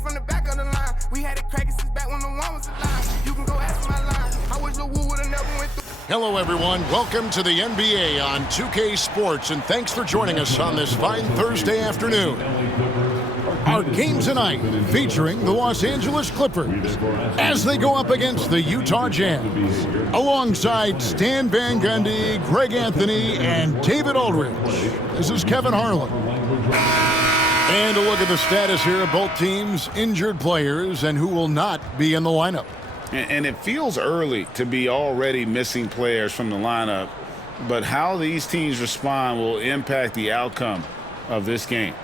came from the back of the line. We had it cracking since back when the one was alive. You can go ask my line. I wish Lil Wu would've never went through. Hello, everyone. Welcome to the NBA on 2K Sports, and thanks for joining us on this fine Thursday afternoon. Our game tonight featuring the Los Angeles Clippers as they go up against the Utah Jazz, alongside Stan Van Gundy, Greg Anthony, and David Aldridge. This is Kevin Harlan. And a look at the status here of both teams' injured players and who will not be in the lineup. And it feels early to be already missing players from the lineup, but how these teams respond will impact the outcome of this game.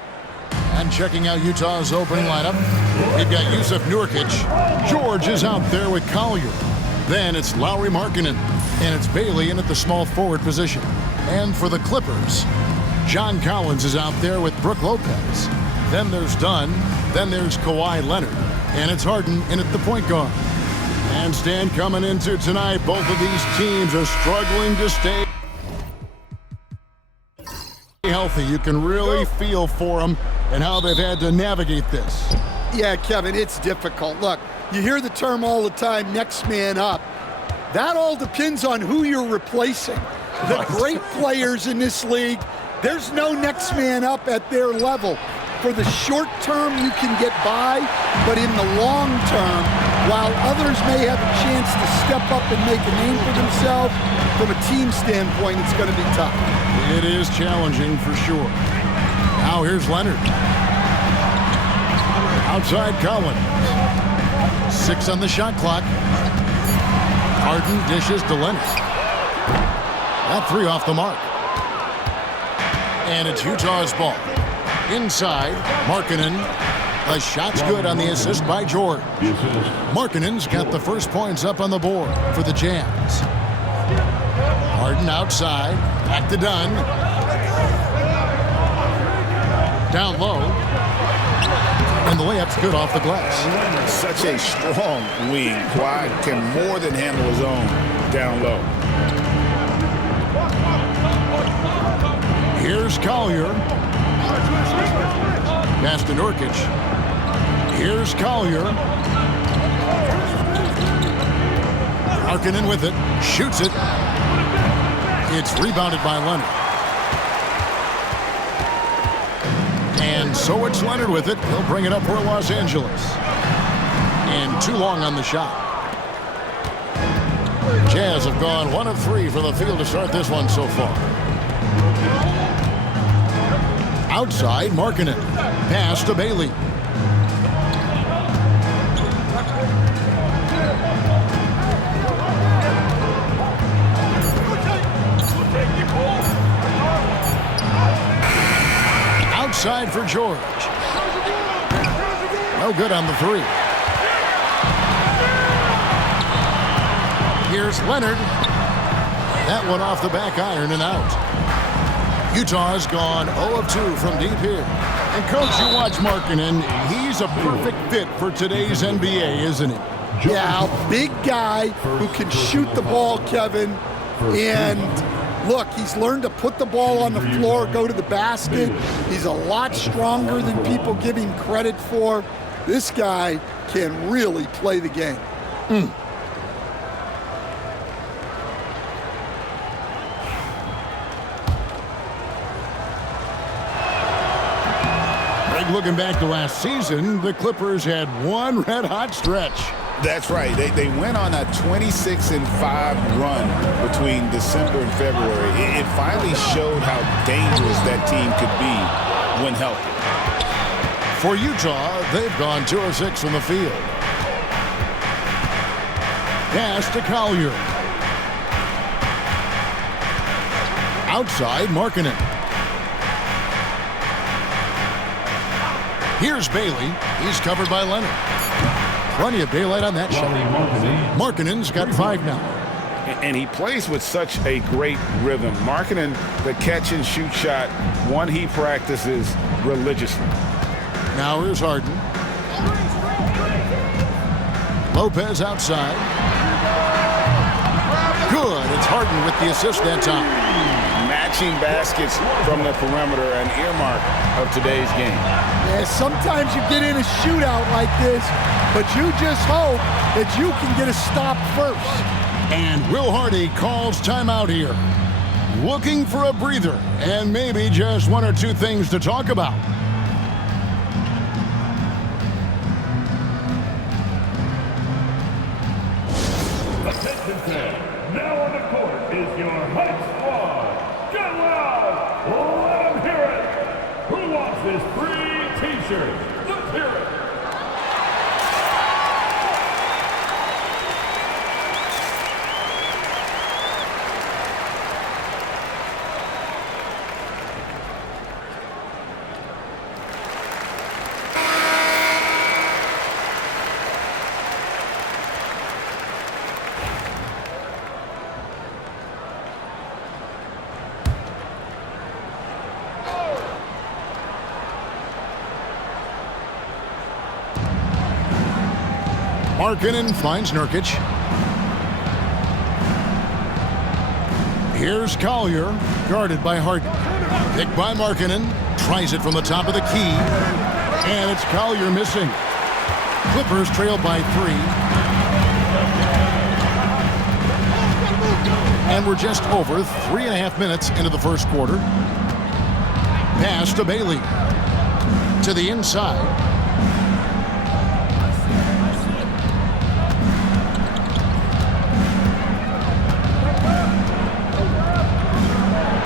And checking out Utah's opening lineup, we've got Jusuf Nurkic. George is out there with Collier. Then it's Lauri Markkanen, and it's Bailey in at the small forward position. And for the Clippers, John Collins is out there with Brook Lopez. Then there's Dunn. Then there's Kawhi Leonard. And it's Harden in at the point guard. And Stan, coming into tonight, both of these teams are struggling to stay healthy. You can really feel for them and how they've had to navigate this. Yeah, Kevin, it's difficult. Look, you hear the term all the time, next man up. That all depends on who you're replacing. The great players in this league, there's no next man up at their level. For the short term, you can get by, but in the long term, while others may have a chance to step up and make a name for themselves, from a team standpoint, it's going to be tough. It is challenging for sure. Now here's Leonard. Outside Collins. 6 on the shot clock. Harden dishes to Leonard. That 3 off the mark. And it's Utah's ball. Inside, Markkanen. The shot's good on the assist by George. Markkanen's got the first points up on the board for the Jazz. Harden outside, back to Dunn. Down low. And the layup's good off the glass. Such a strong wing. Kawhi can more than handle his own down low. Here's Collier. Pass to Nurkic. Here's Collier. Markkanen with it. Shoots it. It's rebounded by Leonard. And so it's Leonard with it. He'll bring it up for Los Angeles. And too long on the shot. Jazz have gone 1 of 3 from the field to start this one so far. Outside, Markkanen. Pass to Bailey. Outside for George. No good on the 3. Here's Leonard. That one off the back iron and out. Utah's gone 0 of 2 from deep here. And coach, you watch Markkanen. He's a perfect fit for today's NBA, isn't he? Yeah, a big guy who can shoot the ball, Kevin. And look, he's learned to put the ball on the floor, go to the basket. He's a lot stronger than people give him credit for. This guy can really play the game. Looking back to last season, the Clippers had one red-hot stretch. That's right. They went on a 26-5 run between December and February. It finally showed how dangerous that team could be when healthy. For Utah, they've gone 2 of 6 from the field. Pass to Collier. Outside, Markkanen. Here's Bailey. He's covered by Leonard. Plenty of daylight on that shot. Markkanen's got 5 now. And he plays with such a great rhythm. Markkanen, the catch-and-shoot shot, one he practices religiously. Now here's Harden. Lopez outside. Good. It's Harden with the assist that time. matching baskets from the perimeter, an earmark of today's game. Yeah, sometimes you get in a shootout like this, but you just hope that you can get a stop first. And Will Hardy calls timeout here. Looking for a breather and maybe just one or two things to talk about. Attention fans, now on the court is your hype squad. Get loud! Let them hear it! Who wants this free t-shirt? Let's hear it! Markkanen finds Nurkic. Here's Collier, guarded by Harden. Picked by Markkanen, tries it from the top of the key, and it's Collier missing. Clippers trail by 3. And we're just over 3.5 minutes into the first quarter. Pass to Bailey. To the inside.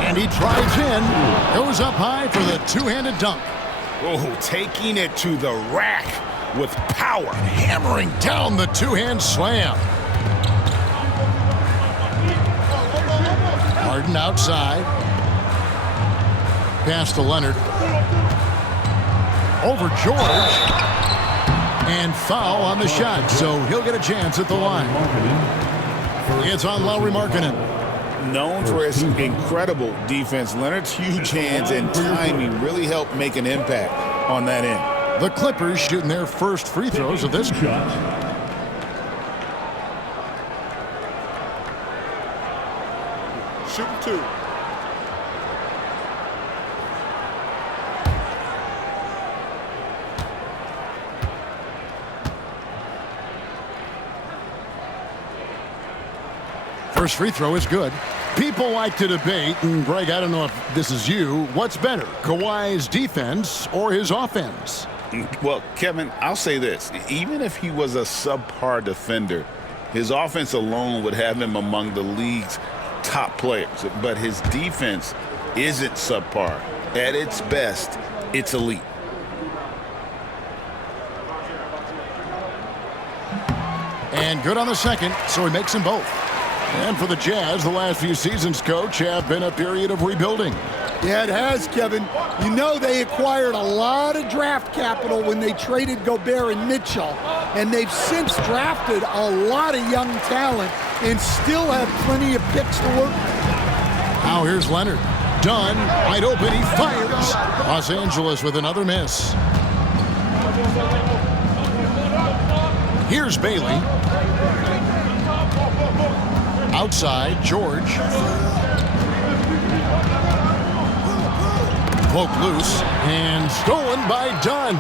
And he drives in, goes up high for the two-handed dunk. Oh, taking it to the rack with power. Hammering down the two-hand slam. Harden outside. Pass to Leonard. Over George. And foul on the shot, so he'll get a chance at the line. It's on Lauri Markkanen. Known for his incredible defense, Leonard's huge hands and timing really helped make an impact on that end. The Clippers shooting their first free throws of this shot. Shoot 2. First free throw is good. People like to debate, and Greg, I don't know if this is you, what's better, Kawhi's defense or his offense? Well, Kevin, I'll say this. Even if he was a subpar defender, his offense alone would have him among the league's top players. But his defense isn't subpar. At its best, it's elite. And good on the second, so he makes them both. And for the Jazz, the last few seasons, Coach, have been a period of rebuilding. Yeah, it has, Kevin. You know they acquired a lot of draft capital when they traded Gobert and Mitchell, and they've since drafted a lot of young talent and still have plenty of picks to work with. Now here's Leonard. Dunn, wide open, he fires. Los Angeles with another miss. Here's Bailey. Outside, George. Poked loose and stolen by Dunn.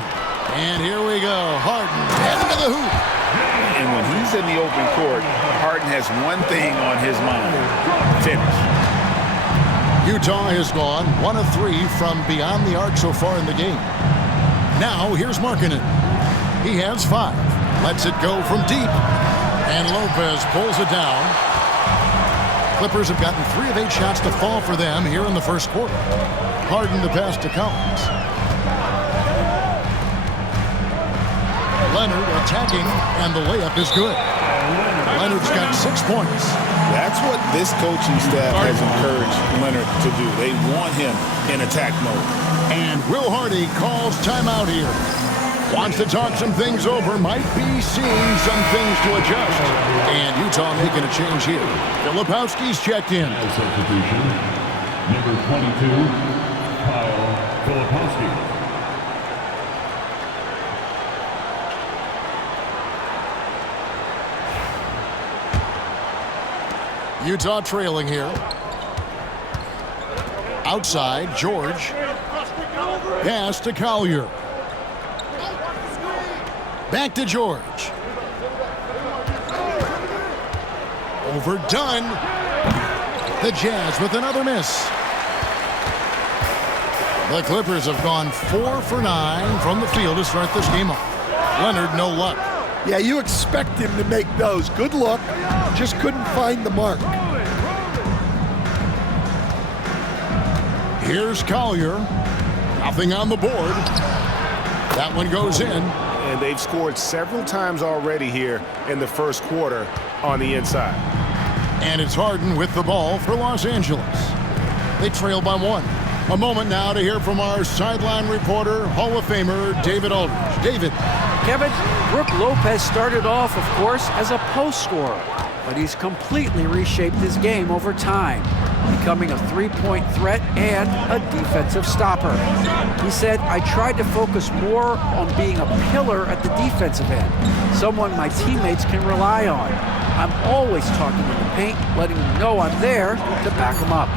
And here we go. Harden heading to the hoop. And when he's in the open court, Harden has one thing on his mind: finish. Utah has gone 1 of 3 from beyond the arc so far in the game. Now here's Markkanen. He has 5. Lets it go from deep. And Lopez pulls it down. Clippers have gotten 3 of 8 shots to fall for them here in the first quarter. Harden the pass to Collins. Leonard attacking, and the layup is good. Leonard's got 6 points. That's what this coaching staff has encouraged Leonard to do. They want him in attack mode. And Will Hardy calls timeout here. Wants to talk some things over, might be seeing some things to adjust. And Utah making a change here. Filipowski's checked in. Substitution, number 22, Kyle Filipowski. Utah trailing here. Outside, George. Pass to Collier. Back to George. Overdone. The Jazz with another miss. The Clippers have gone 4 for 9 from the field to start this game off. Leonard, no luck. Yeah, you expect him to make those. Good luck. Just couldn't find the mark. Here's Collier. Nothing on the board. That one goes in. And they've scored several times already here in the first quarter on the inside. And it's Harden with the ball for Los Angeles. They trail by 1. A moment now to hear from our sideline reporter, Hall of Famer David Aldridge. David. Kevin, Brook Lopez started off, of course, as a post scorer, but he's completely reshaped his game over time, becoming a three-point threat and a defensive stopper. He said, I tried to focus more on being a pillar at the defensive end, someone my teammates can rely on. I'm always talking in the paint, letting them know I'm there to back them up.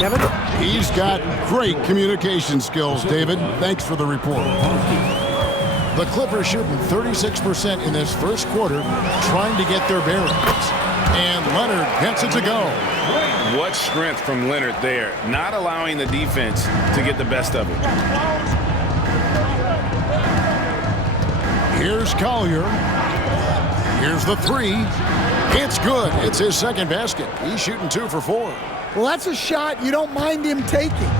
Kevin? He's got great communication skills, David. Thanks for the report. The Clippers shooting 36% in this first quarter, trying to get their bearings. And Leonard gets it to go. What strength from Leonard there, not allowing the defense to get the best of it. Here's Collier. Here's the 3. It's good. It's his second basket. He's shooting 2 for 4. Well, that's a shot you don't mind him taking.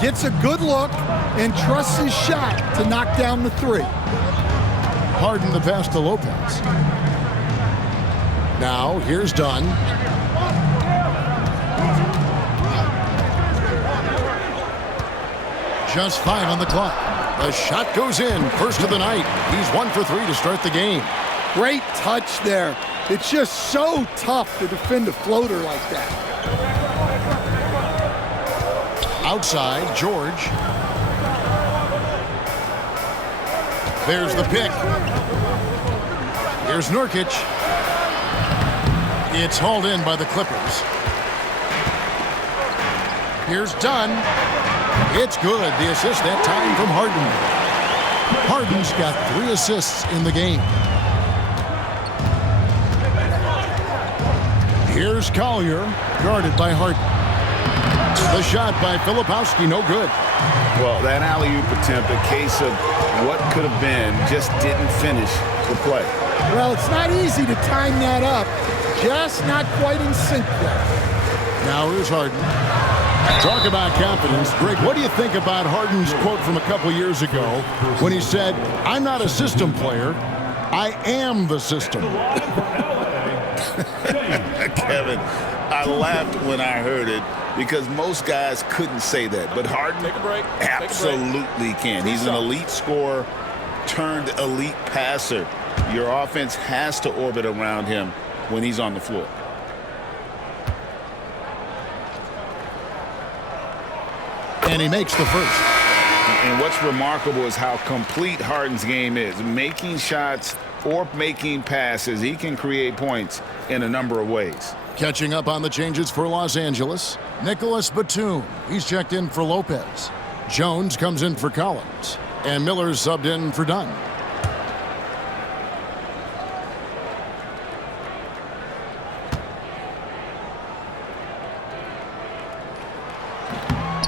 Gets a good look and trusts his shot to knock down the 3. Harden the pass to Lopez. Now, here's Dunn. Just 5 on the clock. The shot goes in. First of the night. He's 1 for 3 to start the game. Great touch there. It's just so tough to defend a floater like that. Outside, George. There's the pick. Here's Nurkic. It's hauled in by the Clippers. Here's Dunn. It's good. The assist that time from Harden. Harden's got 3 assists in the game. Here's Collier, guarded by Harden. The shot by Filipowski, no good. Well, that alley-oop attempt, a case of what could have been, just didn't finish the play. Well, it's not easy to time that up. Just not quite in sync there. Now here's Harden. Talk about confidence. Greg, what do you think about Harden's quote from a couple years ago when he said, I'm not a system player, I am the system? Kevin, I laughed when I heard it because most guys couldn't say that. But Harden absolutely can. He's an elite scorer turned elite passer. Your offense has to orbit around him when he's on the floor. And he makes the first. And what's remarkable is how complete Harden's game is. Making shots or making passes, he can create points in a number of ways. Catching up on the changes for Los Angeles, Nicholas Batum. He's checked in for Lopez. Jones comes in for Collins. And Miller's subbed in for Dunn.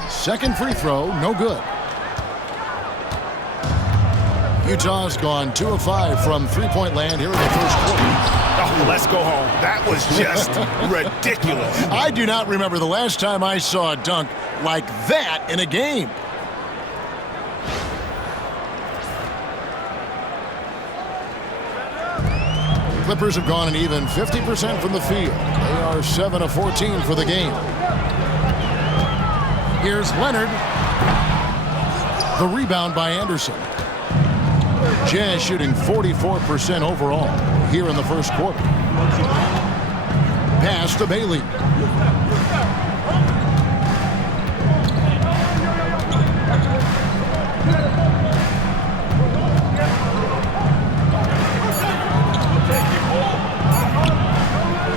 Second free throw, no good. Utah's gone 2 of 5 from three-point land here in the first quarter. Oh, let's go home. That was just ridiculous. I do not remember the last time I saw a dunk like that in a game. Clippers have gone an even 50% from the field. They are 7 of 14 for the game. Here's Leonard. The rebound by Anderson. Jazz shooting 44% overall here in the first quarter. Pass to Bailey.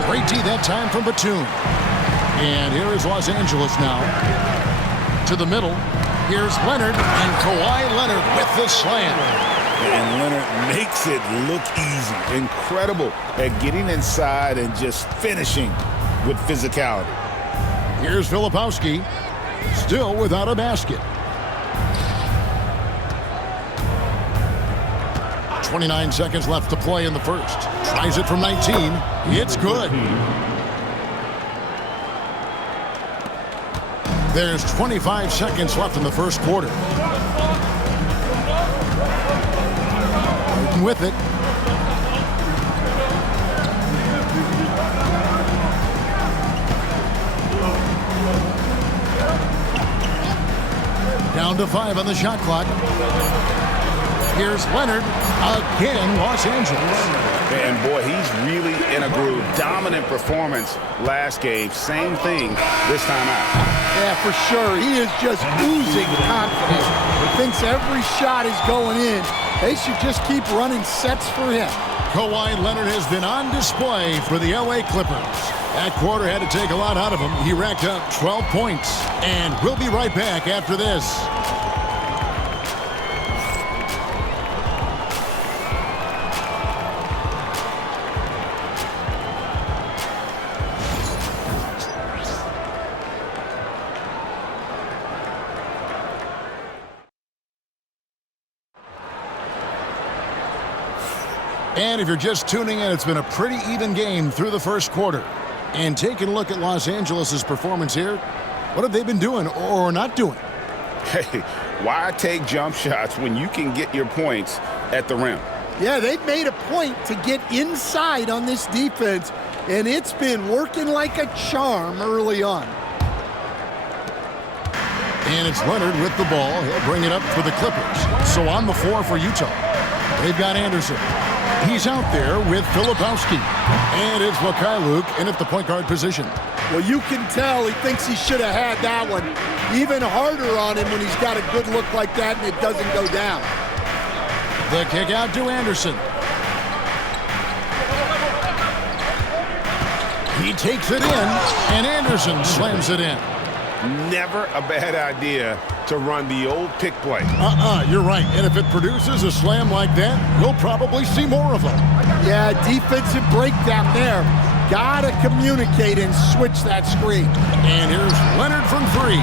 Great D that time from Batum. And here is Los Angeles now. to the middle. Here's Leonard, and Kawhi Leonard with the slam. And Leonard makes it look easy. Incredible at getting inside and just finishing with physicality. Here's Filipowski, still without a basket. 29 seconds left to play in the first. Tries it from 19. It's good. There's 25 seconds left in the first quarter. With it. Down to 5 on the shot clock. Here's Leonard. Again, Los Angeles. And boy, he's really in a groove. Dominant performance last game. Same thing this time out. Yeah, for sure. He is just oozing confidence. He thinks every shot is going in. They should just keep running sets for him. Kawhi Leonard has been on display for the LA Clippers. That quarter had to take a lot out of him. He racked up 12 points. And we'll be right back after this. And if you're just tuning in, it's been a pretty even game through the first quarter. And taking a look at Los Angeles' performance here, what have they been doing or not doing? Hey, why take jump shots when you can get your points at the rim? Yeah, they've made a point to get inside on this defense, and it's been working like a charm early on. And it's Leonard with the ball. He'll bring it up for the Clippers. So on the floor for Utah, they've got Anderson. He's out there with Filipowski. And it's Mikhailuk in at the point guard position. Well, you can tell he thinks he should have had that one. Even harder on him when he's got a good look like that and it doesn't go down. The kick out to Anderson. He takes it in, and Anderson slams it in. Never a bad idea to run the old pick play. You're right. And if it produces a slam like that, we'll probably see more of them. Yeah, defensive breakdown there. Gotta communicate and switch that screen. And here's Leonard from 3.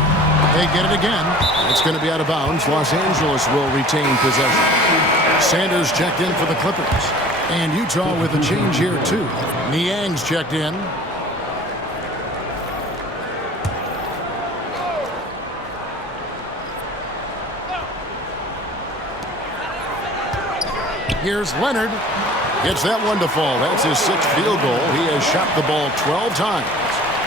They get it again. It's going to be out of bounds. Los Angeles will retain possession. Sanders checked in for the Clippers. And Utah with a change here, too. Niang's checked in. Here's Leonard. Gets that one to fall. That's his 6th field goal. He has shot the ball 12 times.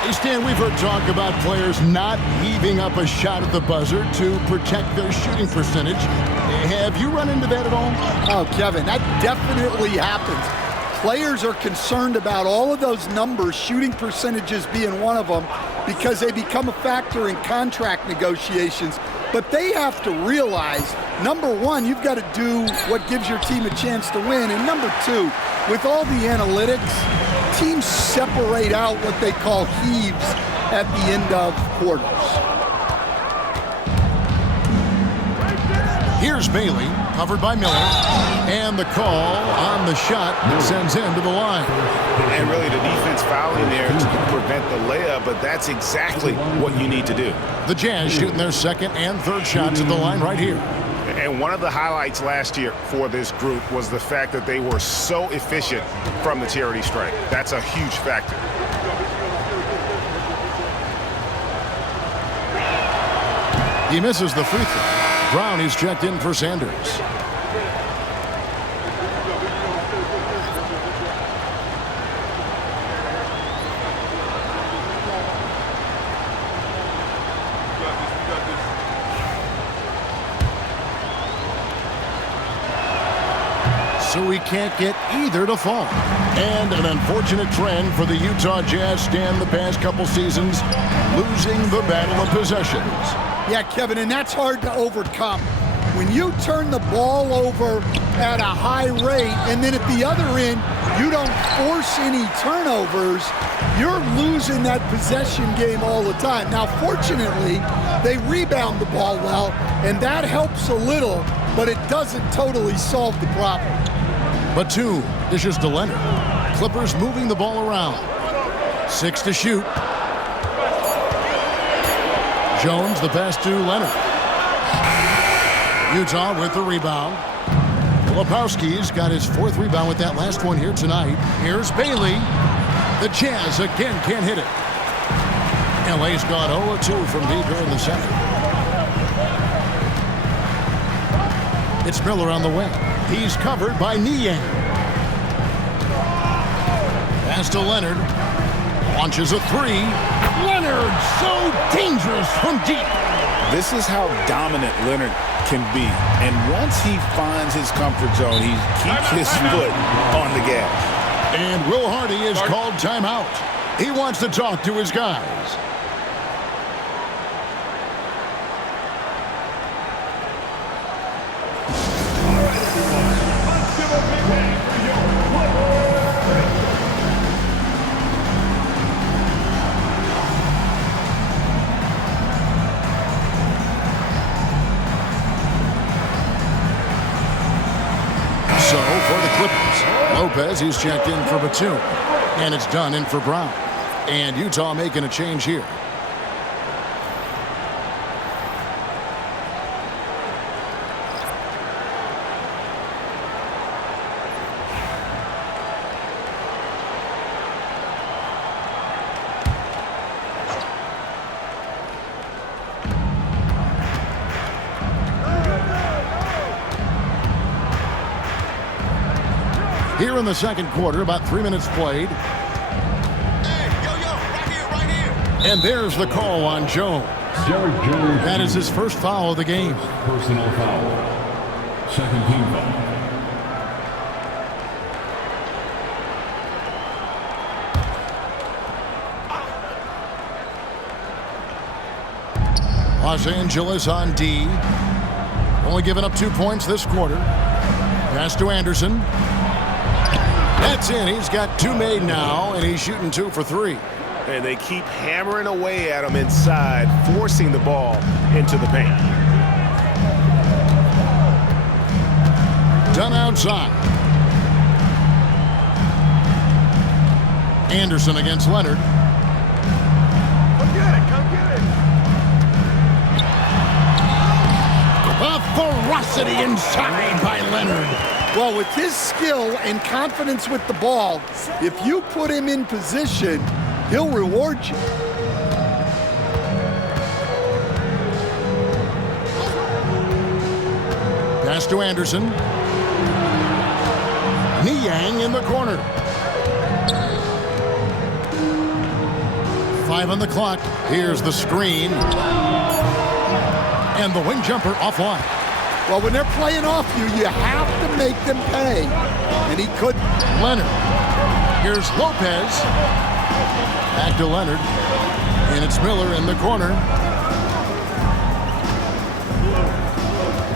Hey, Stan, we've heard talk about players not heaving up a shot at the buzzer to protect their shooting percentage. Have you run into that at all? Oh, Kevin, that definitely happens. Players are concerned about all of those numbers, shooting percentages being one of them, because they become a factor in contract negotiations. But they have to realize, number one, you've got to do what gives your team a chance to win. And number two, with all the analytics, teams separate out what they call heaves at the end of quarters. Here's Bailey, covered by Miller, and the call on the shot that sends him to the line. And really the defense fouling there to prevent the layup, but that's exactly what you need to do. The Jazz shooting their 2nd and 3rd shots at the line right here. And one of the highlights last year for this group was the fact that they were so efficient from the charity stripe. That's a huge factor. He misses the free throw. Brown is checked in for Sanders. So we can't get either to fall. And an unfortunate trend for the Utah Jazz Stan the past couple seasons, losing the battle of possessions. Yeah, Kevin, and that's hard to overcome. when you turn the ball over at a high rate and then at the other end you don't force any turnovers, you're losing that possession game all the time. Now, fortunately, they rebound the ball well, and that helps a little, but it doesn't totally solve the problem. Batum dishes to Leonard. Clippers moving the ball around. 6 to shoot. Jones, the pass to Leonard. Utah with the rebound. Filipowski's got his 4th rebound with that last one here tonight. Here's Bailey. The Jazz again can't hit it. LA's gone 0-2 from deep here in the second. It's Miller on the wing. He's covered by Niang. Pass to Leonard. Launches a 3. Leonard, so dangerous from deep. This is how dominant Leonard can be. And once he finds his comfort zone, he keeps his foot on the gas. And Will Hardy is called timeout. He wants to talk to his guys. So for the Clippers, Lopez, he's checked in for Batum. And it's done in for Brown. And Utah making a change here. Here in the second quarter, about 3 minutes played. Hey, yo, right here. And there's the call on Jones. Derek Jones. That is his first foul of the game. Personal foul. Second team foul. Los Angeles on D. Only giving up 2 points this quarter. Pass to Anderson. That's in. He's got 2 made now, and he's shooting 2 for 3. And they keep hammering away at him inside, forcing the ball into the paint. Done outside. Anderson against Leonard. Come get it. The ferocity inside by Leonard. Well, with his skill and confidence with the ball, if you put him in position, he'll reward you. Pass to Anderson. Niang in the corner. 5 on the clock. Here's the screen. And the wing jumper offline. Well, when they're playing off you, you have to make them pay. And he couldn't. Leonard. Here's Lopez. Back to Leonard. And it's Miller in the corner.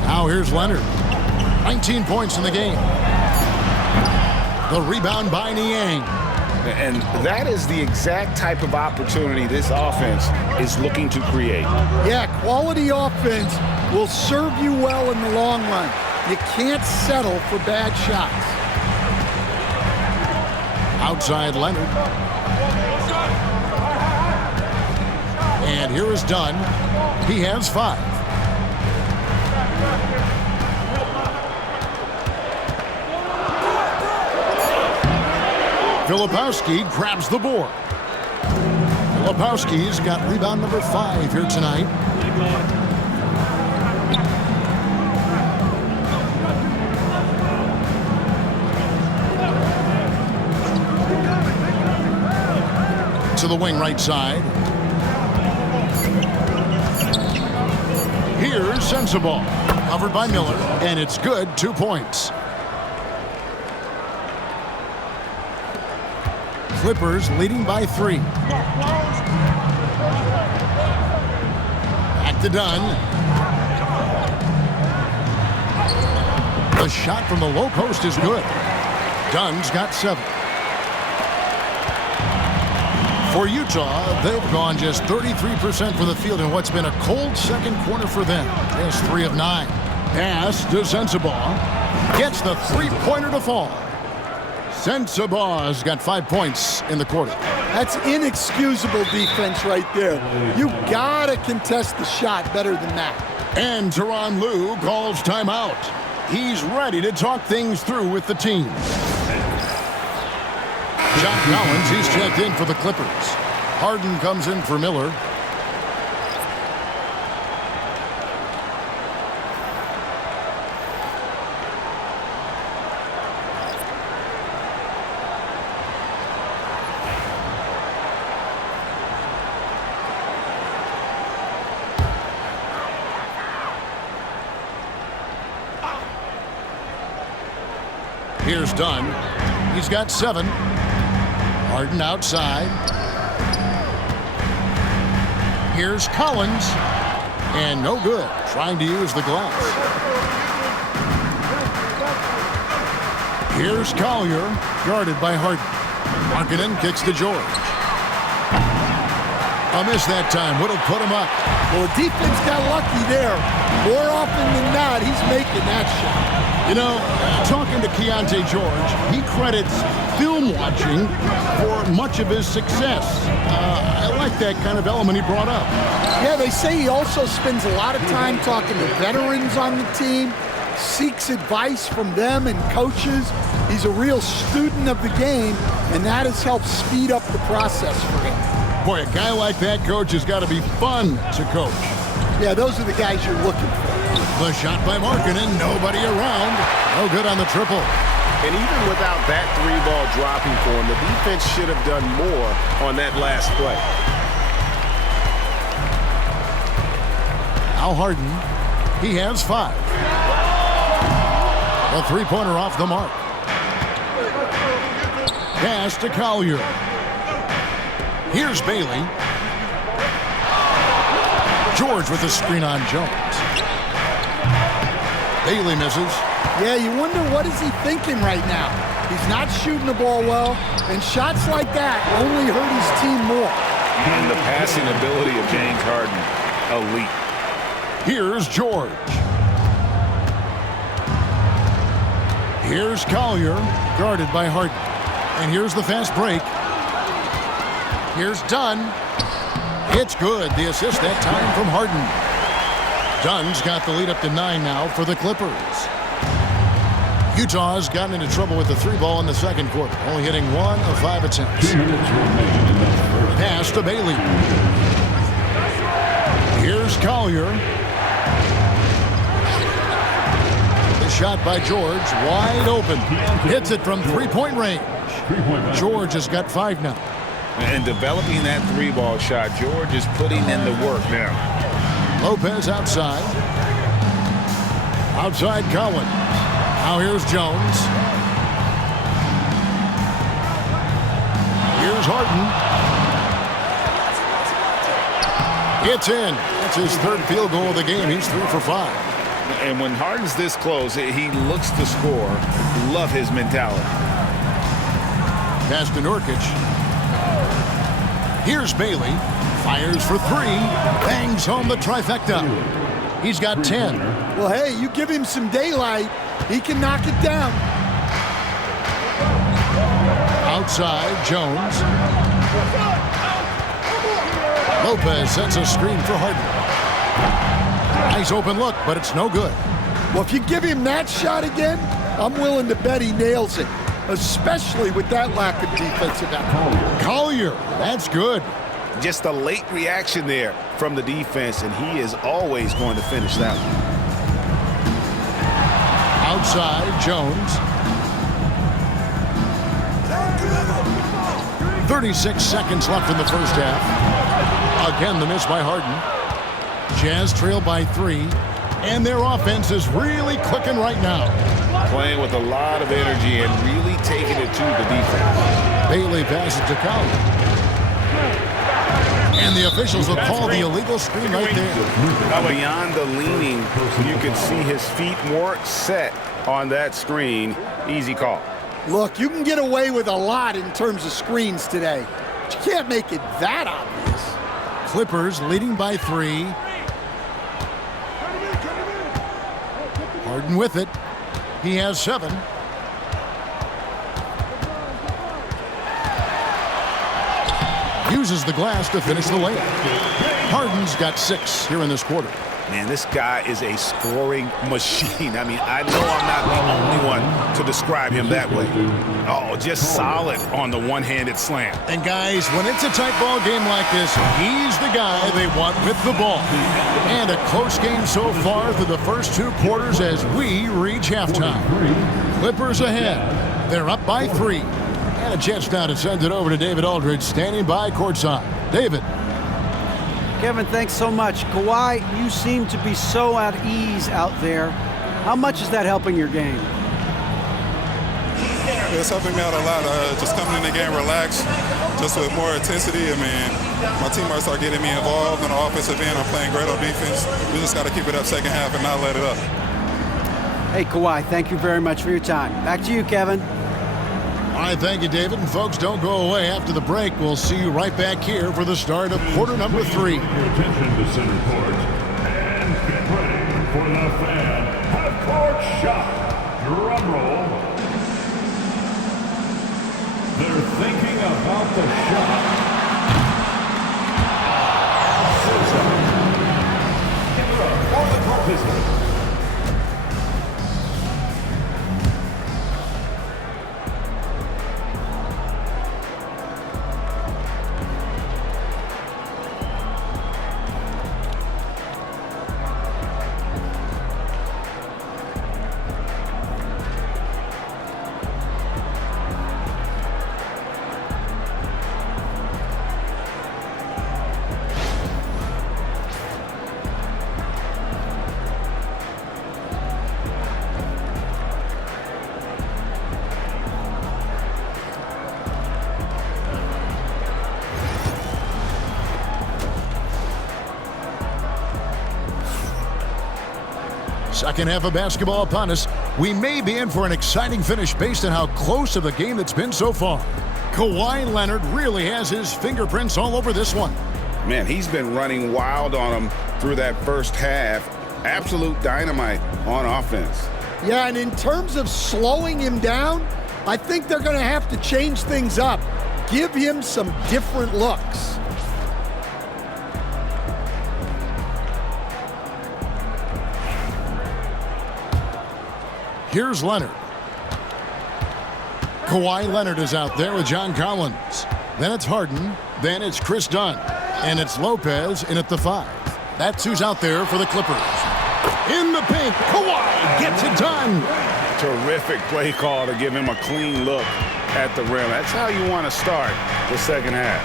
Now here's Leonard. 19 points in the game. The rebound by Niang. And that is the exact type of opportunity this offense is looking to create. Yeah, quality offense will serve you well in the long run. You can't settle for bad shots. Outside Leonard. And here is Dunn. He has 5. Filipowski grabs the board. Filipowski's got rebound number 5 here tonight. To the wing right side. Here's Sensabaugh. Covered by Miller, and it's good. 2 points. Clippers leading by 3. Back to Dunn. The shot from the low post is good. Dunn's got 7. For Utah, they've gone just 33% for the field in what's been a cold second quarter for them. Just 3 of 9. Pass to Sensabaugh. Gets the three-pointer to fall. Sensabaugh's got 5 points in the quarter. That's inexcusable defense right there. You gotta contest the shot better than that. And Tyronn Lue calls timeout. He's ready to talk things through with the team. John Collins, he's checked in for the Clippers. Harden comes in for Miller. Here's Dunn. He's got 7. Harden outside. Here's Collins. And no good. Trying to use the glass. Here's Collier. Guarded by Harden. Markkanen kicks to George. A miss that time. Would have put him up. Well, the defense got lucky there. More often than not, he's making that shot. You know, talking to Keontae George, he credits film watching for much of his success. I like that kind of element he brought up. Yeah, they say he also spends a lot of time talking to veterans on the team, seeks advice from them and coaches. He's a real student of the game, and that has helped speed up the process for him. Boy, a guy like that, coach, has got to be fun to coach. Yeah, those are the guys you're looking for. The shot by Markkanen, nobody around. No good on the triple. And even without that 3-ball dropping for him, the defense should have done more on that last play. Al Harden, he has 5. A 3-pointer off the mark. Pass to Collier. Here's Bailey. George with the screen on Jones. Bailey misses. Yeah, you wonder what is he thinking right now. He's not shooting the ball well, and shots like that only hurt his team more. And the passing ability of James Harden, elite. Here's George. Here's Collier, guarded by Harden. And here's the fast break. Here's Dunn. It's good. The assist that time from Harden. Dunn's got the lead up to 9 now for the Clippers. Utah's gotten into trouble with the 3-ball in the second quarter, only hitting 1 of 5 attempts. Pass to Bailey. Here's Collier. The shot by George, wide open. Hits it from 3-point range. George has got 5 now. And developing that 3-ball shot, George is putting in the work now. Lopez outside. Outside Collins. Now here's Jones. Here's Harden. It's in. That's his 3rd field goal of the game. He's 3 for 5. And when Harden's this close, he looks to score. Love his mentality. Pass to Nurkic. Here's Bailey. Fires for 3. Bangs home the trifecta. He's got 10. Well, hey, you give him some daylight, he can knock it down. Outside, Jones. Lopez sets a screen for Harden. Nice open look, but it's no good. Well, if you give him that shot again, I'm willing to bet he nails it, especially with that lack of defensive effort. Collier, that's good. Just a late reaction there from the defense, and he is always going to finish that one. Outside, Jones. 36 seconds left in the first half. Again, the miss by Harden. Jazz trail by 3, and their offense is really clicking right now. Playing with a lot of energy and really taking it to the defense. Bailey passes to Collier. And the officials will call the illegal screen right there. Now, beyond the leaning, you can see his feet more set on that screen. Easy call. Look, you can get away with a lot in terms of screens today. But you can't make it that obvious. Clippers leading by 3. Harden with it. He has 7. Uses the glass to finish the layup. Harden's got 6 here in this quarter. Man, this guy is a scoring machine. I mean, I know I'm not the only one to describe him that way. Oh, just solid on the one-handed slam. And guys, when it's a tight ball game like this, he's the guy they want with the ball. And a close game so far through the first 2 quarters as we reach halftime. Clippers ahead. They're up by 3. And a chance now to send it over to David Aldridge, standing by courtside. David. Kevin, thanks so much. Kawhi, you seem to be so at ease out there. How much is that helping your game? It's helping me out a lot. Just coming in the game relaxed, just with more intensity. I mean, my teammates are getting me involved on the offensive end. I'm playing great on defense. We just got to keep it up second half and not let it up. Hey, Kawhi, thank you very much for your time. Back to you, Kevin. All right, thank you, David. And folks, don't go away. After the break, we'll see you right back here for the start of quarter number 3. Attention to center court. And get ready for the fan half-court shot. Drum roll. They're thinking about the shot. Give it up for the participants. Second half of basketball upon us. We may be in for an exciting finish based on how close of a game it's been so far. Kawhi Leonard really has his fingerprints all over this one. Man, he's been running wild on him through that first half. Absolute dynamite on offense. Yeah, and in terms of slowing him down, I think they're going to have to change things up. Give him some different looks. Here's Leonard. Kawhi Leonard is out there with John Collins. Then it's Harden. Then it's Chris Dunn. And it's Lopez in at the 5. That's who's out there for the Clippers. In the paint, Kawhi gets it done. Terrific play call to give him a clean look at the rim. That's how you want to start the second half.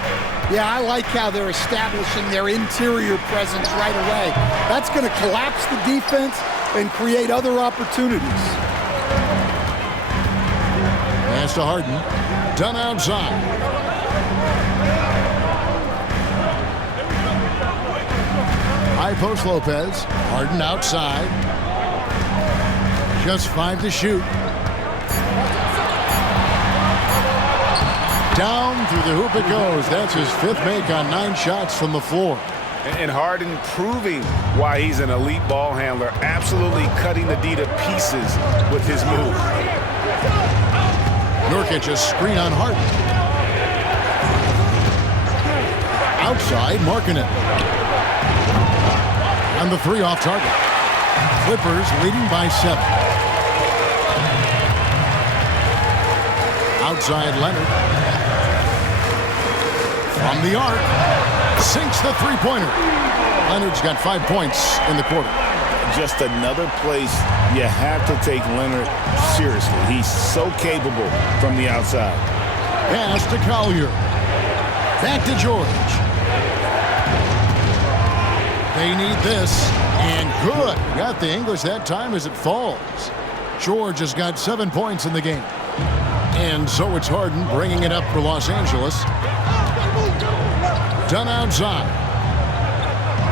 Yeah, I like how they're establishing their interior presence right away. That's going to collapse the defense and create other opportunities. Pass to Harden. Dunn outside. High post Lopez. Harden outside. Just 5 to shoot. Down through the hoop it goes. That's his 5th make on 9 shots from the floor. And Harden proving why he's an elite ball handler, absolutely cutting the D to pieces with his move. Nurkic a screen on Harden. Outside, Markkanen. And the 3 off target. Clippers leading by 7. Outside, Leonard. From the arc. Sinks the 3-pointer. Leonard's got 5 points in the quarter. Just another place you have to take Leonard seriously. He's so capable from the outside. Pass to Collier. Back to George. They need this. And good. Got the English that time as it falls. George has got 7 points in the game. And so it's Harden bringing it up for Los Angeles. Dunn outside.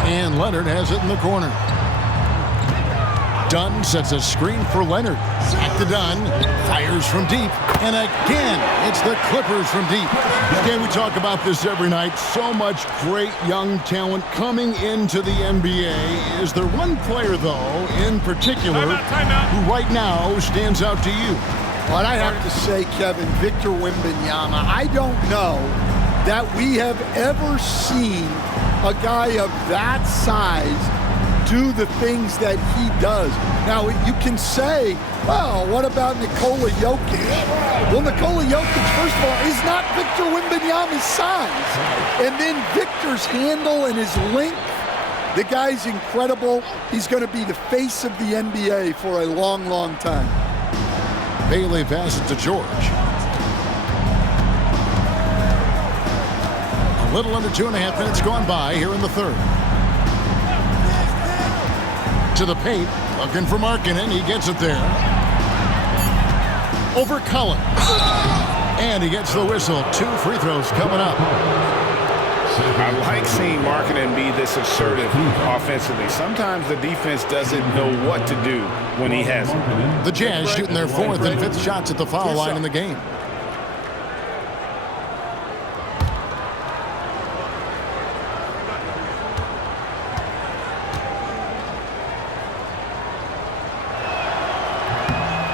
And Leonard has it in the corner. Dunn sets a screen for Leonard. Back to Dunn. Fires from deep. And again, it's the Clippers from deep. Again, we talk about this every night. So much great young talent coming into the NBA. Is there one player, though, in particular, who right now stands out to you? Well, I have to say, Kevin, Victor Wembanyama. I don't know that we have ever seen a guy of that size do the things that he does. Now, you can say, well, what about Nikola Jokic? Well, Nikola Jokic, first of all, is not Victor Wembanyama's size. And then Victor's handle and his length, the guy's incredible. He's going to be the face of the NBA for a long, long time. Bailey passes to George. A little under 2.5 minutes gone by here in the third. To the paint, looking for Markkanen. He gets it there. Over Cullen. And he gets the whistle. 2 free throws coming up. I like seeing Markkanen be this assertive offensively. Sometimes the defense doesn't know what to do when he has it. The Jazz shooting their 4th and 5th shots at the foul line in the game.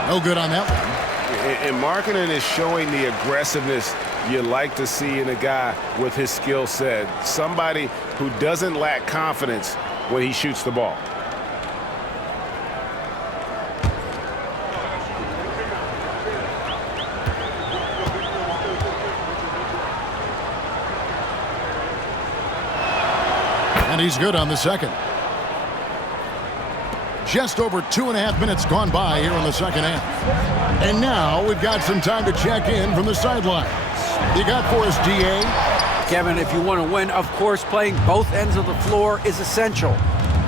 No good on that one. And Markkanen is showing the aggressiveness you like to see in a guy with his skill set. Somebody who doesn't lack confidence when he shoots the ball. And he's good on the second. Just over 2.5 minutes gone by here in the second half. And now we've got some time to check in from the sidelines. You got for us, D.A.? Kevin, if you want to win, of course, playing both ends of the floor is essential.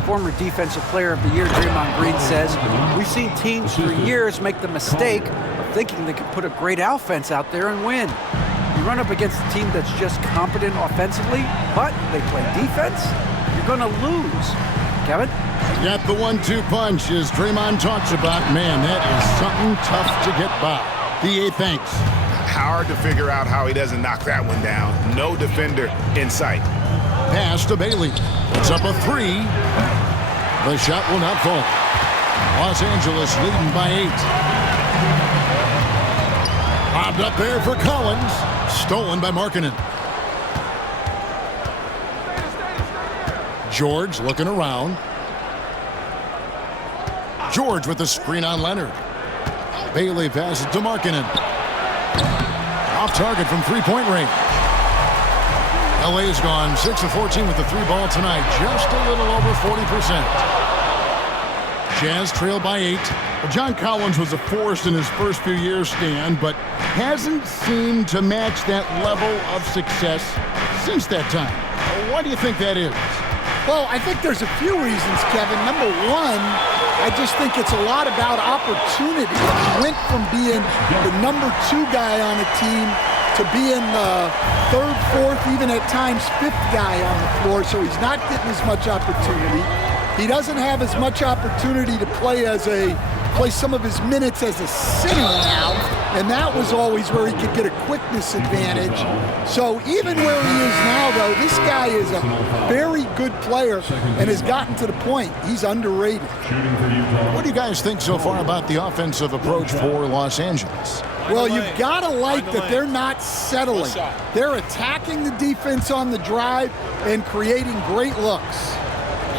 Former Defensive Player of the Year Draymond Green says, we've seen teams for years make the mistake of thinking they can put a great offense out there and win. You run up against a team that's just competent offensively, but they play defense, you're going to lose. Kevin? Got the 1-2 punch, as Draymond talks about. Man, that is something tough to get by. D.A., thanks. Hard to figure out how he doesn't knock that one down. No defender in sight. Pass to Bailey. It's up a 3. The shot will not fall. Los Angeles leading by 8. Bobbed up there for Collins. Stolen by Markkanen. George looking around. George with the screen on Leonard. Bailey passes to Markkanen. Off target from three-point range. LA's gone 6 of 14 with the 3 ball tonight. Just a little over 40%. Jazz trail by 8. Well, John Collins was a force in his first few years, Stan, but hasn't seemed to match that level of success since that time. Why do you think that is? Well, I think there's a few reasons, Kevin. Number one, I just think it's a lot about opportunity. He went from being the number 2 guy on a team to being the 3rd, 4th, even at times 5th guy on the floor, so he's not getting as much opportunity. He doesn't have as much opportunity to play some of his minutes as a sitting out, and that was always where he could get a quickness advantage. So even where he is now, though, this guy is a very good player and has gotten to the point he's underrated. What do you guys think so far about the offensive approach for Los Angeles? Well, you've got to like that they're not settling. They're attacking the defense on the drive and creating great looks.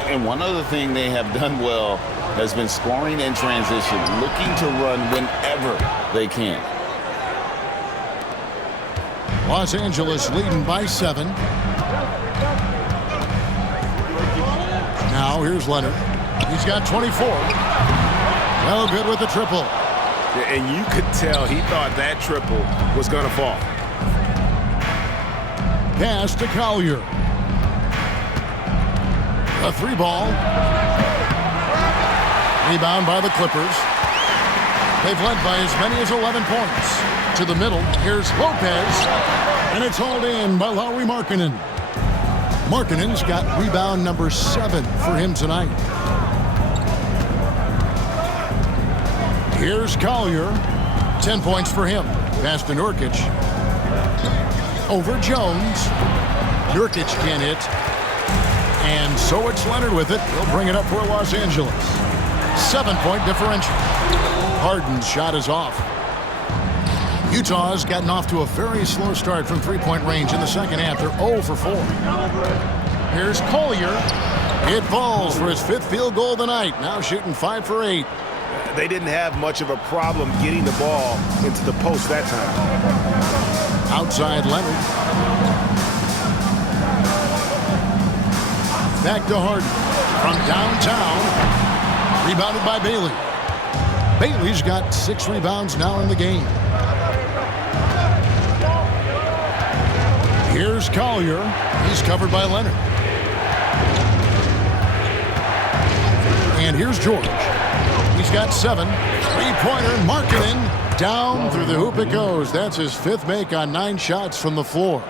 And one other thing they have done well has been scoring in transition, looking to run whenever they can. Los Angeles leading by 7. Now here's Leonard. He's got 24. Well, good with the triple. And you could tell he thought that triple was going to fall. Pass to Collier. A 3 ball. Rebound by the Clippers. They've led by as many as 11 points. To the middle, here's Lopez. And it's hauled in by Lauri Markkanen. Markkanen's got rebound number 7 for him tonight. Here's Collier. 10 points for him. Pass to Nurkic. Over Jones. Nurkic can't hit. And so it's Leonard with it. He'll bring it up for Los Angeles. 7-point differential. Harden's shot is off. Utah's gotten off to a very slow start from three-point range in the second half. They're 0 for 4. Here's Collier. It falls for his 5th field goal of the night. Now shooting 5 for 8. They didn't have much of a problem getting the ball into the post that time. Outside Leonard. Back to Harden. From downtown. Rebounded by Bailey. Bailey's got 6 rebounds now in the game. Here's Collier. He's covered by Leonard. And here's George. He's got 7. Three-pointer. Markkanen. Down through the hoop it goes. That's his 5th make on 9 shots from the floor.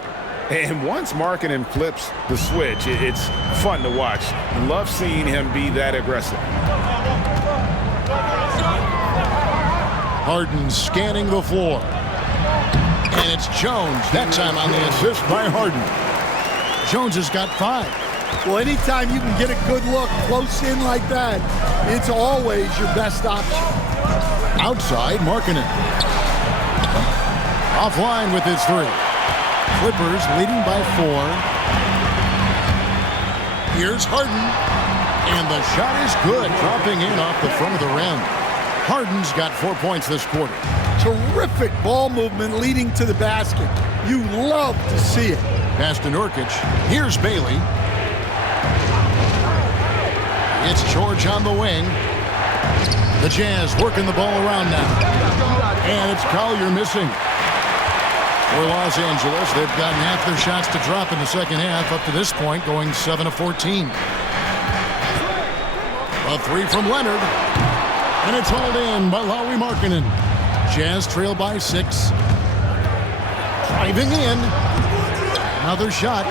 And once Markkanen flips the switch, it's fun to watch. Love seeing him be that aggressive. Harden scanning the floor. And it's Jones, that time on the assist by Harden. Jones has got 5. Well, anytime you can get a good look close in like that, it's always your best option. Outside, Markkanen. Offline with his 3. Clippers leading by 4. Here's Harden. And the shot is good, dropping in off the front of the rim. Harden's got 4 points this quarter. Terrific ball movement leading to the basket. You love to see it. Pass to Nurkic. Here's Bailey. It's George on the wing. The Jazz working the ball around now. And it's Collier missing. For Los Angeles, they've gotten half their shots to drop in the second half up to this point, going 7 of 14. A 3 from Leonard. And it's hauled in by Lauri Markkanen. Jazz trail by 6. Driving in. Another shot.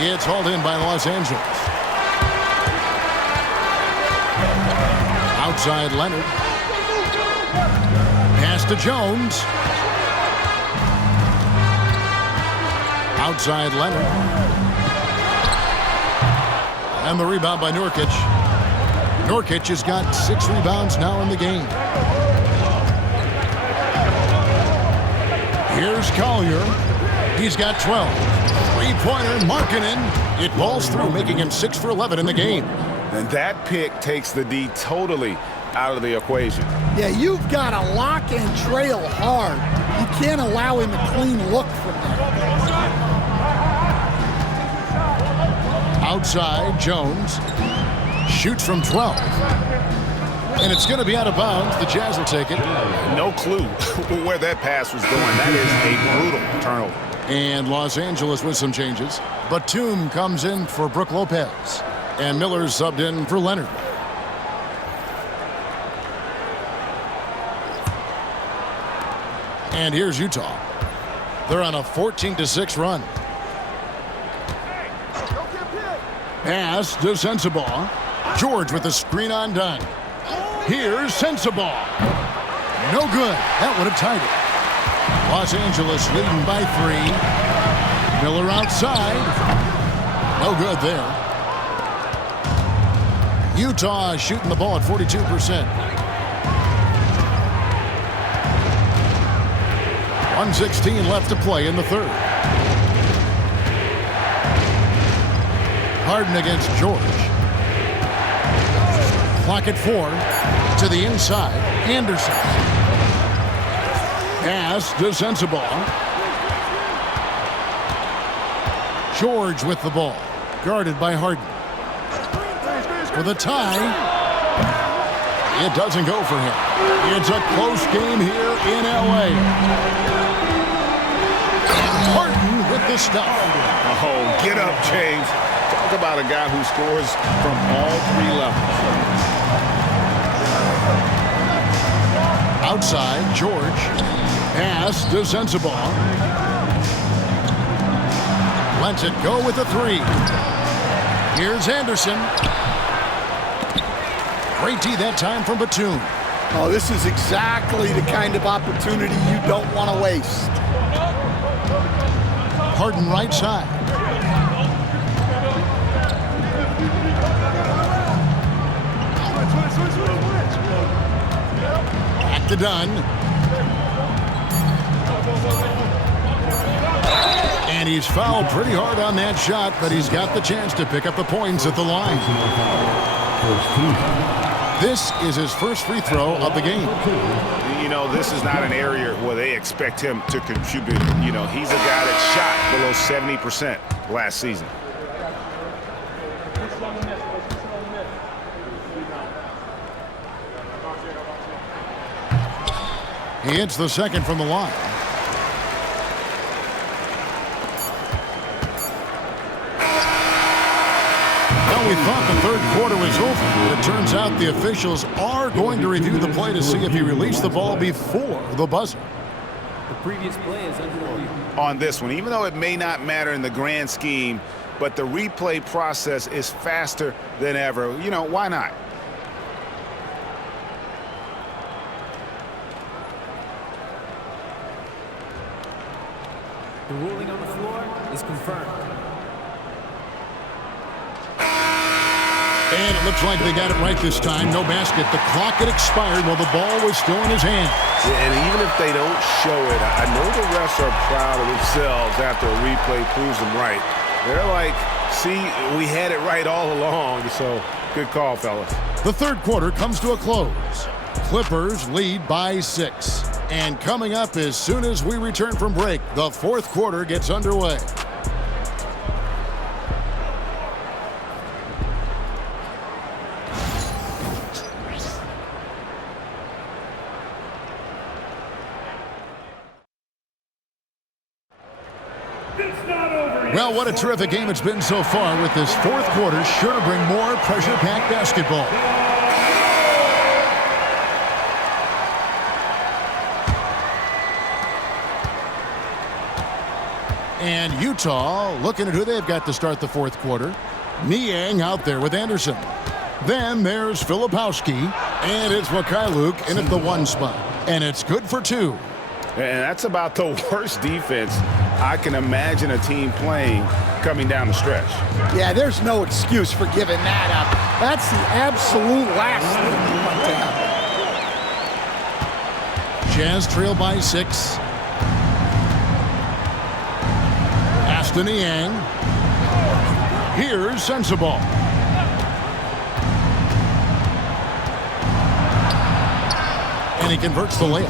It's hauled in by Los Angeles. Outside Leonard. Pass to Jones. Outside Leonard. And the rebound by Nurkic. Nurkic has got 6 rebounds now in the game. Here's Collier. He's got 12. Three-pointer, Markkanen. It balls through, making him 6 for 11 in the game. And that pick takes the D totally out of the equation. Yeah, you've got to lock and trail hard. You can't allow him a clean look from there. Outside, Jones. Shoots from 12. And it's going to be out of bounds. The Jazz will take it. No clue where that pass was going. That is a brutal turnover. And Los Angeles with some changes. Batum comes in for Brook Lopez. And Miller's subbed in for Leonard. And here's Utah. They're on a 14-6 run. Pass to Sensabaugh. George with the screen on done. Here's Sensabaugh. No good. That would have tied it. Los Angeles leading by 3. Miller outside. No good there. Utah shooting the ball at 42%. 1:16 left to play in the third. Harden against George. Clock at 4. To the inside. Anderson. Pass to Sensabaugh. George with the ball. Guarded by Harden. For the tie. It doesn't go for him. It's a close game here in L.A. Harden with the stuff. Oh, get up, James. Talk about a guy who scores from all 3 levels. Outside, George. Pass to Sensabaugh. Lets it go with a three. Here's Anderson. Great D that time from Batum. Oh, this is exactly the kind of opportunity you don't want to waste. Harden right side. Back to Dunn. And he's fouled pretty hard on that shot, but he's got the chance to pick up the points at the line. This is his first free throw of the game. You know, this is not an area where they expect him to contribute. You know, he's a guy that shot below 70% last season. He hits the second from the line. Well, we thought the third quarter was over, but it turns out the officials are going to review the play to see if he released the ball before the buzzer. The previous play is under review. On this one, even though it may not matter in the grand scheme, but the replay process is faster than ever. You know, why not? The ruling on the floor is confirmed. And it looks like they got it right this time. No basket. The clock had expired while the ball was still in his hand. And even if they don't show it, I know the refs are proud of themselves after a replay proves them right. They're like, see, we had it right all along, so good call, fellas. The third quarter comes to a close. Clippers lead by 6. And coming up as soon as we return from break, the fourth quarter gets underway. Well, what a terrific game it's been so far, with this fourth quarter sure to bring more pressure-packed basketball. And Utah looking at who they've got to start the fourth quarter. Niang out there with Anderson. Then there's Filipowski, and it's Mikhailuk in at the 1 spot. And it's good for 2. And that's about the worst defense I can imagine a team playing coming down the stretch. Yeah, there's no excuse for giving that up. That's the absolute last thing you want to happen. Jazz trail by 6. Pass to Niang. Here's Sensabaugh. And he converts the layup.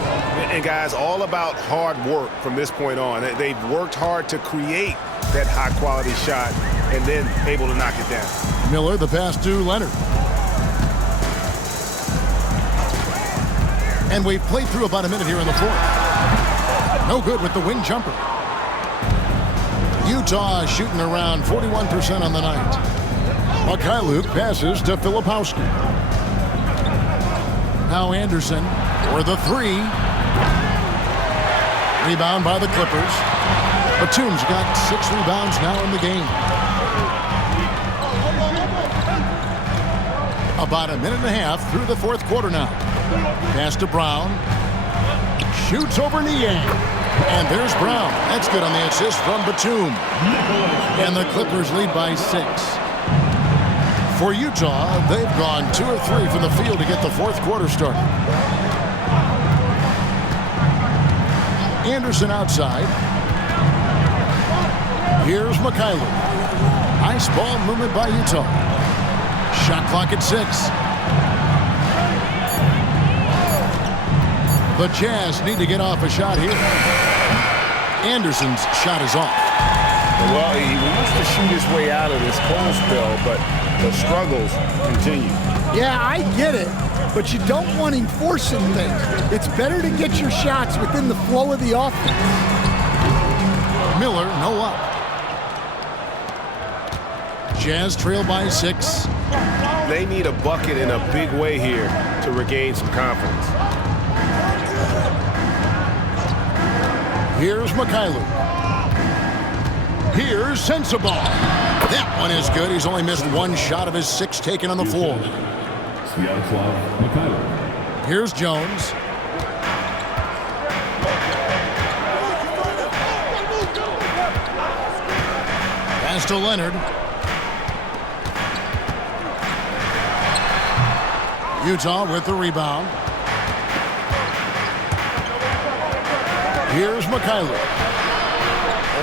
And guys, all about hard work from this point on. They've worked hard to create that high-quality shot and then able to knock it down. Miller, the pass to Leonard. And we've played through about a minute here in the fourth. No good with the wing jumper. Utah shooting around 41% on the night. Mikhailuk passes to Filipowski. Now Anderson for the 3. Rebound by the Clippers. Batum's got 6 rebounds now in the game. About a minute and a half through the fourth quarter now. Pass to Brown. Shoots over Niang. And there's Brown. That's good on the assist from Batum. And the Clippers lead by 6. For Utah, they've gone 2 of 3 from the field to get the fourth quarter started. Anderson outside. Here's Mikhailuk. Nice ball movement by Utah. Shot clock at 6. The Jazz need to get off a shot here. Anderson's shot is off. Well, he wants to shoot his way out of this cold spell, but the struggles continue. Yeah, I get it, but you don't want him forcing things. It's better to get your shots within the flow of the offense. Miller, no up. Jazz trail by 6. They need a bucket in a big way here to regain some confidence. Here's Mikhailuk. Here's Sensabaugh. That one is good. He's only missed one shot of his 6 taken on the floor. Sviatoslav Mikhailov. Here's Jones. Pass to Leonard. Utah with the rebound. Here's Mikhailov.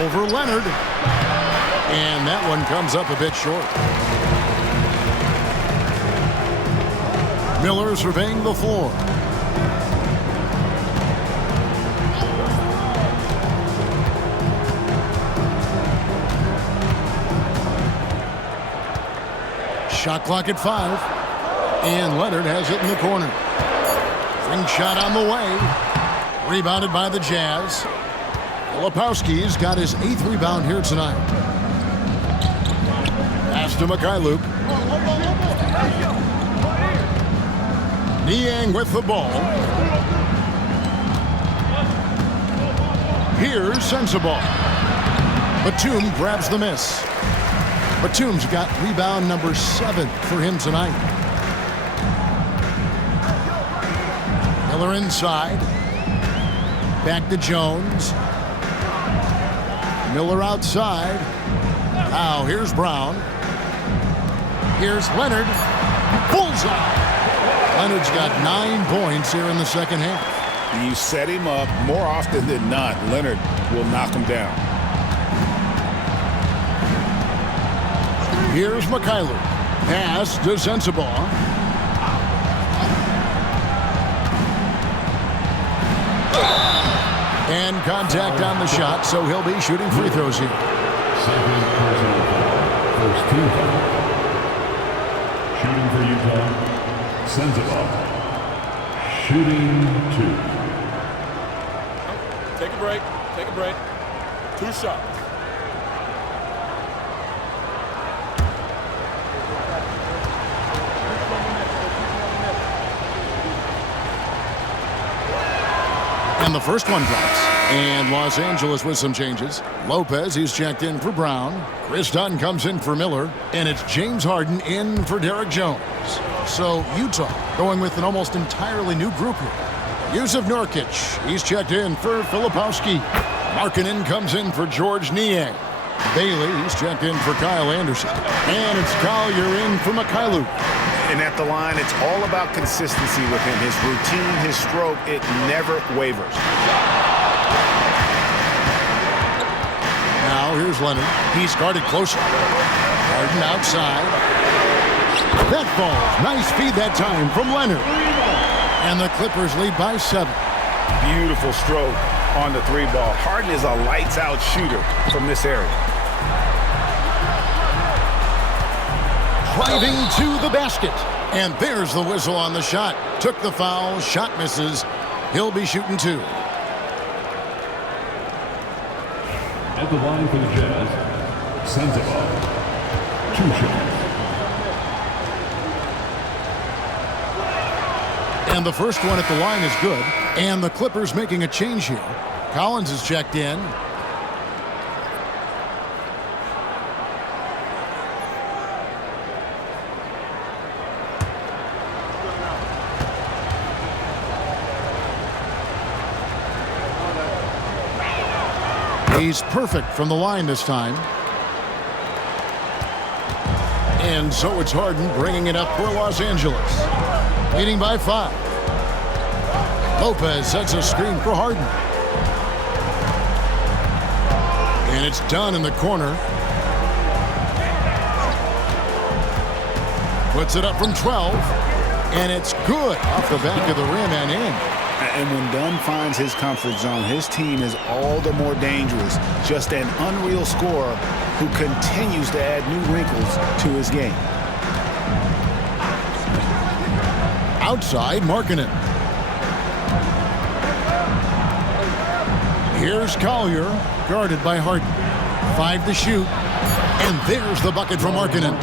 Over Leonard. And that one comes up a bit short. Miller surveying the floor. Shot clock at 5. And Leonard has it in the corner. Ring shot on the way. Rebounded by the Jazz. Filipowski's got his 8th rebound here tonight. Pass to Mikhailov. Niang with the ball. Here's Sensabaugh. Batum grabs the miss. Batum's got rebound number 7 for him tonight. Miller inside. Back to Jones. Miller outside. Now here's Brown. Here's Leonard. Bullseye. Leonard's got 9 points here in the second half. You set him up more often than not. Leonard will knock him down. Here's Mikhailov. Pass to Sensabaugh. And contact on the shot, so he'll be shooting free throws here. Second personal foul. First team foul. Shooting for Utah, Sensabaugh. Shooting 2. Take a break. Take a break. 2 shots. And the first one drops. And Los Angeles with some changes. Lopez, he's checked in for Brown. Chris Dunn comes in for Miller. And it's James Harden in for Derek Jones. So Utah going with an almost entirely new group here. Yusuf Nurkic, he's checked in for Filipowski. Markkanen comes in for George Niang. Bailey, he's checked in for Kyle Anderson. And it's Collier in for Mikhailov. And at the line, it's all about consistency with him. His routine, his stroke, it never wavers. Now here's Leonard. He's guarded closer. Harden outside. That falls. Nice feed that time from Leonard. And the Clippers lead by 7. Beautiful stroke on the 3 ball. Harden is a lights-out shooter from this area. Driving to the basket. And there's the whistle on the shot. Took the foul. Shot misses. He'll be shooting 2. At the line for the Jazz, Sensabaugh. 2 shots. And the first one at the line is good. And the Clippers making a change here. Collins is checked in. He's perfect from the line this time. And so it's Harden bringing it up for Los Angeles. Leading by 5. Lopez sets a screen for Harden. And it's done in the corner. Puts it up from 12. And it's good off the back of the rim and in. And when Dunn finds his comfort zone, his team is all the more dangerous. Just an unreal scorer who continues to add new wrinkles to his game. Outside, Markkanen. Here's Collier, guarded by Harden. 5 to shoot. And there's the bucket from Markkanen.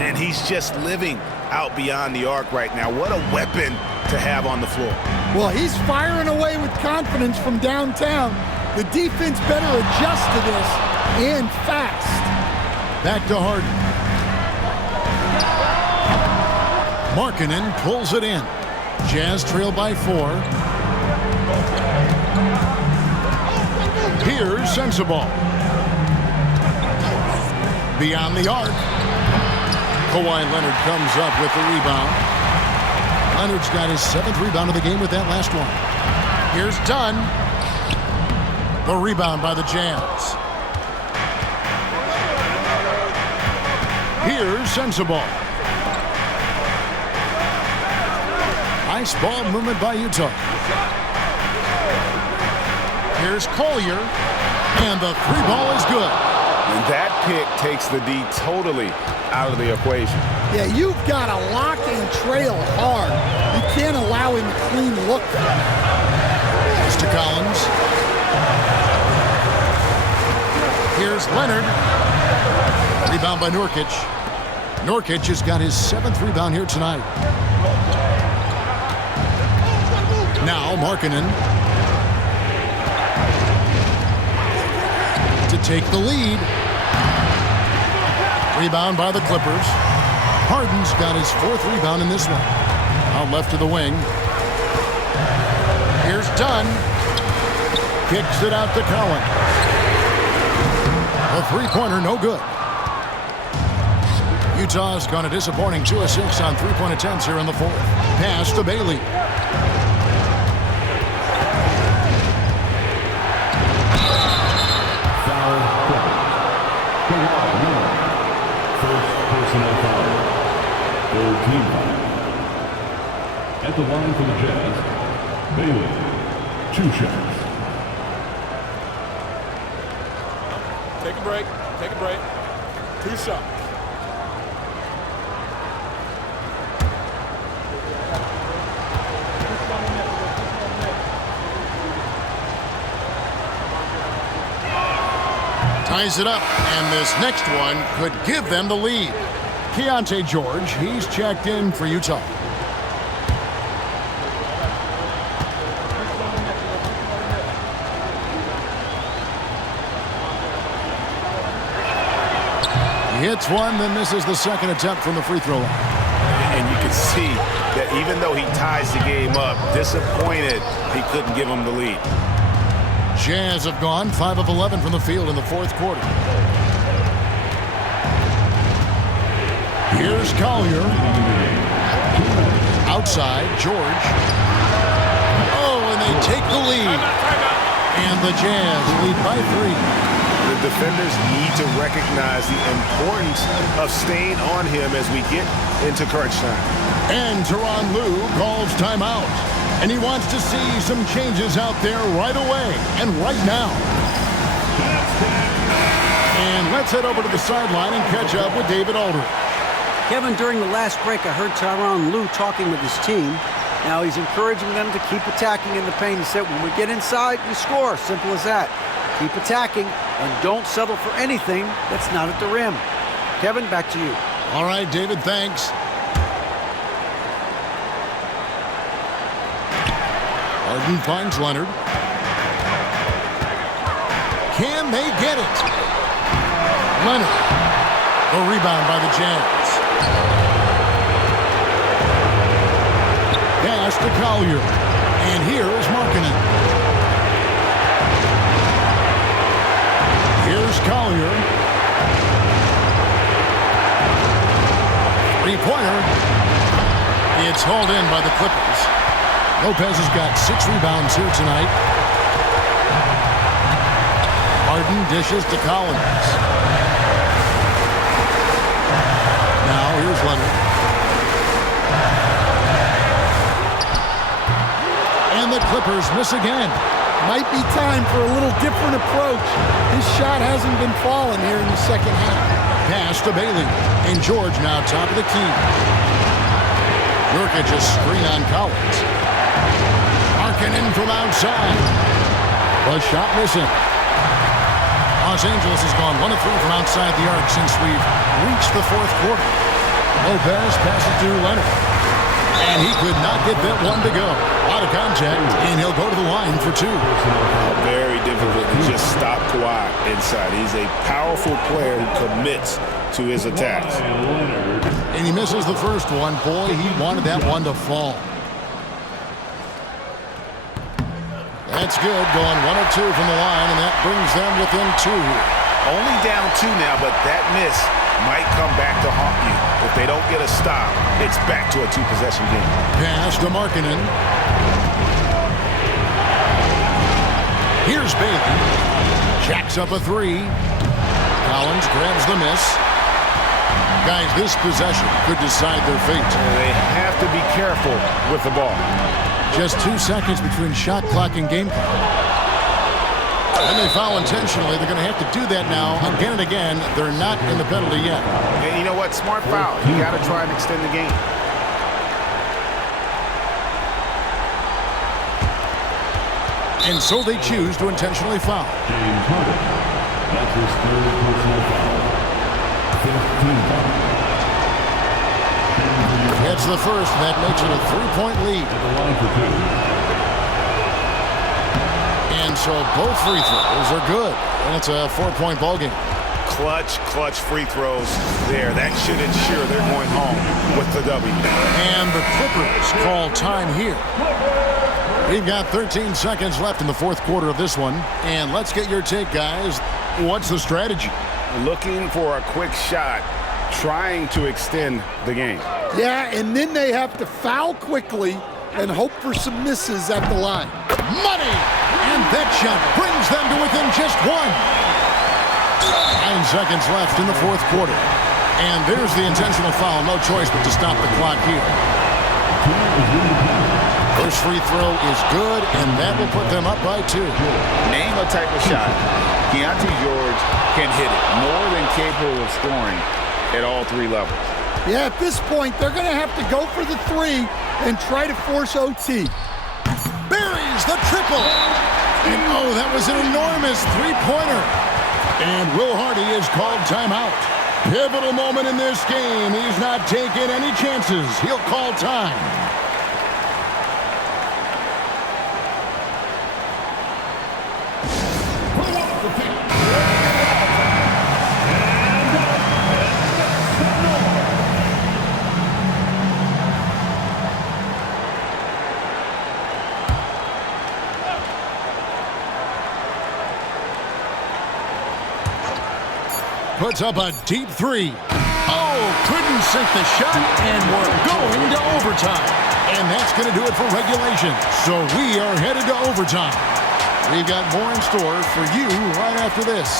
And he's just living out beyond the arc right now. What a weapon to have on the floor. Well, he's firing away with confidence from downtown. The defense better adjust to this and fast. Back to Harden. Markkanen pulls it in. Jazz trail by 4. Here's Sensabaugh. Beyond the arc. Kawhi Leonard comes up with the rebound. Leonard's got his 7th rebound of the game with that last one. Here's Dunn. The rebound by the Jazz. Here's Sensabaugh. Nice ball movement by Utah. Here's Collier. And the 3 ball is good. And that pick takes the D totally out of the equation. Yeah, you've got to lock and trail hard. You can't allow him to clean look. It's to Collins. Here's Leonard. Rebound by Nurkic. Nurkic has got his 7th rebound here tonight. Now Markkanen to take the lead. Rebound by the Clippers. Harden's got his 4th rebound in this one. Out left to the wing. Here's Dunn. Kicks it out to Cowan. A 3-pointer, no good. Utah's gone a disappointing 2 of 6 on 3-point attempts here in the 4th. Pass to Bailey. First personal foul. Full team foul. At the line for the Jazz, Bailey. 2 shots. Take a break. Take a break. 2 shots. Ties it up, and this next one could give them the lead. Keontae George, he's checked in for Utah. He hits one, then misses the 2nd attempt from the free throw line. And you can see that even though he ties the game up, disappointed he couldn't give him the lead. Jazz have gone 5 of 11 from the field in the 4th quarter. Here's Collier. Outside, George. Oh, and they take the lead. And the Jazz lead by 3. The defenders need to recognize the importance of staying on him as we get into crunch time. And Tyronn Lue calls timeout. And he wants to see some changes out there right away and right now. And let's head over to the sideline and catch up with David Aldridge. Kevin, during the last break, I heard Tyronn Lue talking with his team. Now he's encouraging them to keep attacking in the paint. He said, when we get inside, we score. Simple as that. Keep attacking and don't settle for anything that's not at the rim. Kevin, back to you. All right, David, thanks. Harden finds Leonard. Can they get it? Leonard. The rebound by the Jazz. Pass to Collier. And here is Markkanen. Here's Collier. 3-pointer. It's hauled in by the Clippers. Lopez has got 6 rebounds here tonight. Harden dishes to Collins. Now here's Leonard. And the Clippers miss again. Might be time for a little different approach. His shot hasn't been falling here in the 2nd half. Pass to Bailey. And George now top of the key. Nurkic a screen on Collins. Markkanen from outside. The shot missing. Los Angeles has gone 1 of 3 from outside the arc since we've reached the 4th quarter. Lopez passes to Leonard. And he could not get that one to go. A lot of contact, and he'll go to the line for 2. Very difficult to just just stop Kawhi inside. He's a powerful player who commits to his attacks. And he misses the first one. Boy, he wanted that one to fall. That's good, going 1 of 2 from the line, and that brings them within 2 here. Only down 2 now, but that miss might come back to haunt you. If they don't get a stop, it's back to a 2-possession game. Pass to Markkanen. Here's Bailey. Jacks up a 3. Collins grabs the miss. Guys, this possession could decide their fate. They have to be careful with the ball. Just 2 seconds between shot clock and game clock. And they foul intentionally. They're going to have to do that now again and again. They're not in the penalty yet. And you know what? Smart foul. You got to try and extend the game. And so they choose to intentionally foul. James Harden. That's his 3rd personal foul. 15 fouls. That's the first, and that makes it a 3-point lead. At the line for 2. And so both free throws are good, and it's a 4-point ballgame. Clutch free throws there. That should ensure they're going home with the W. And the Clippers call time here. We've got 13 seconds left in the 4th quarter of this one, and let's get your take, guys. What's the strategy? Looking for a quick shot, trying to extend the game. Yeah, and then they have to foul quickly and hope for some misses at the line. Money! And that shot brings them to within just 1. 9 seconds left in the 4th quarter. And there's the intentional foul. No choice but to stop the clock here. First free throw is good, and that will put them up by 2. Name a type of shot Keontae George can hit it. More than capable of scoring at all 3 levels. Yeah, at this point, they're going to have to go for the 3 and try to force OT. Buries the triple. And oh, that was an enormous 3-pointer. And Will Hardy is called timeout. Pivotal moment in this game. He's not taking any chances. He'll call time. Puts up a deep 3. Oh, couldn't sink the shot, and we're going to overtime. And that's going to do it for regulation. So we are headed to overtime. We've got more in store for you right after this.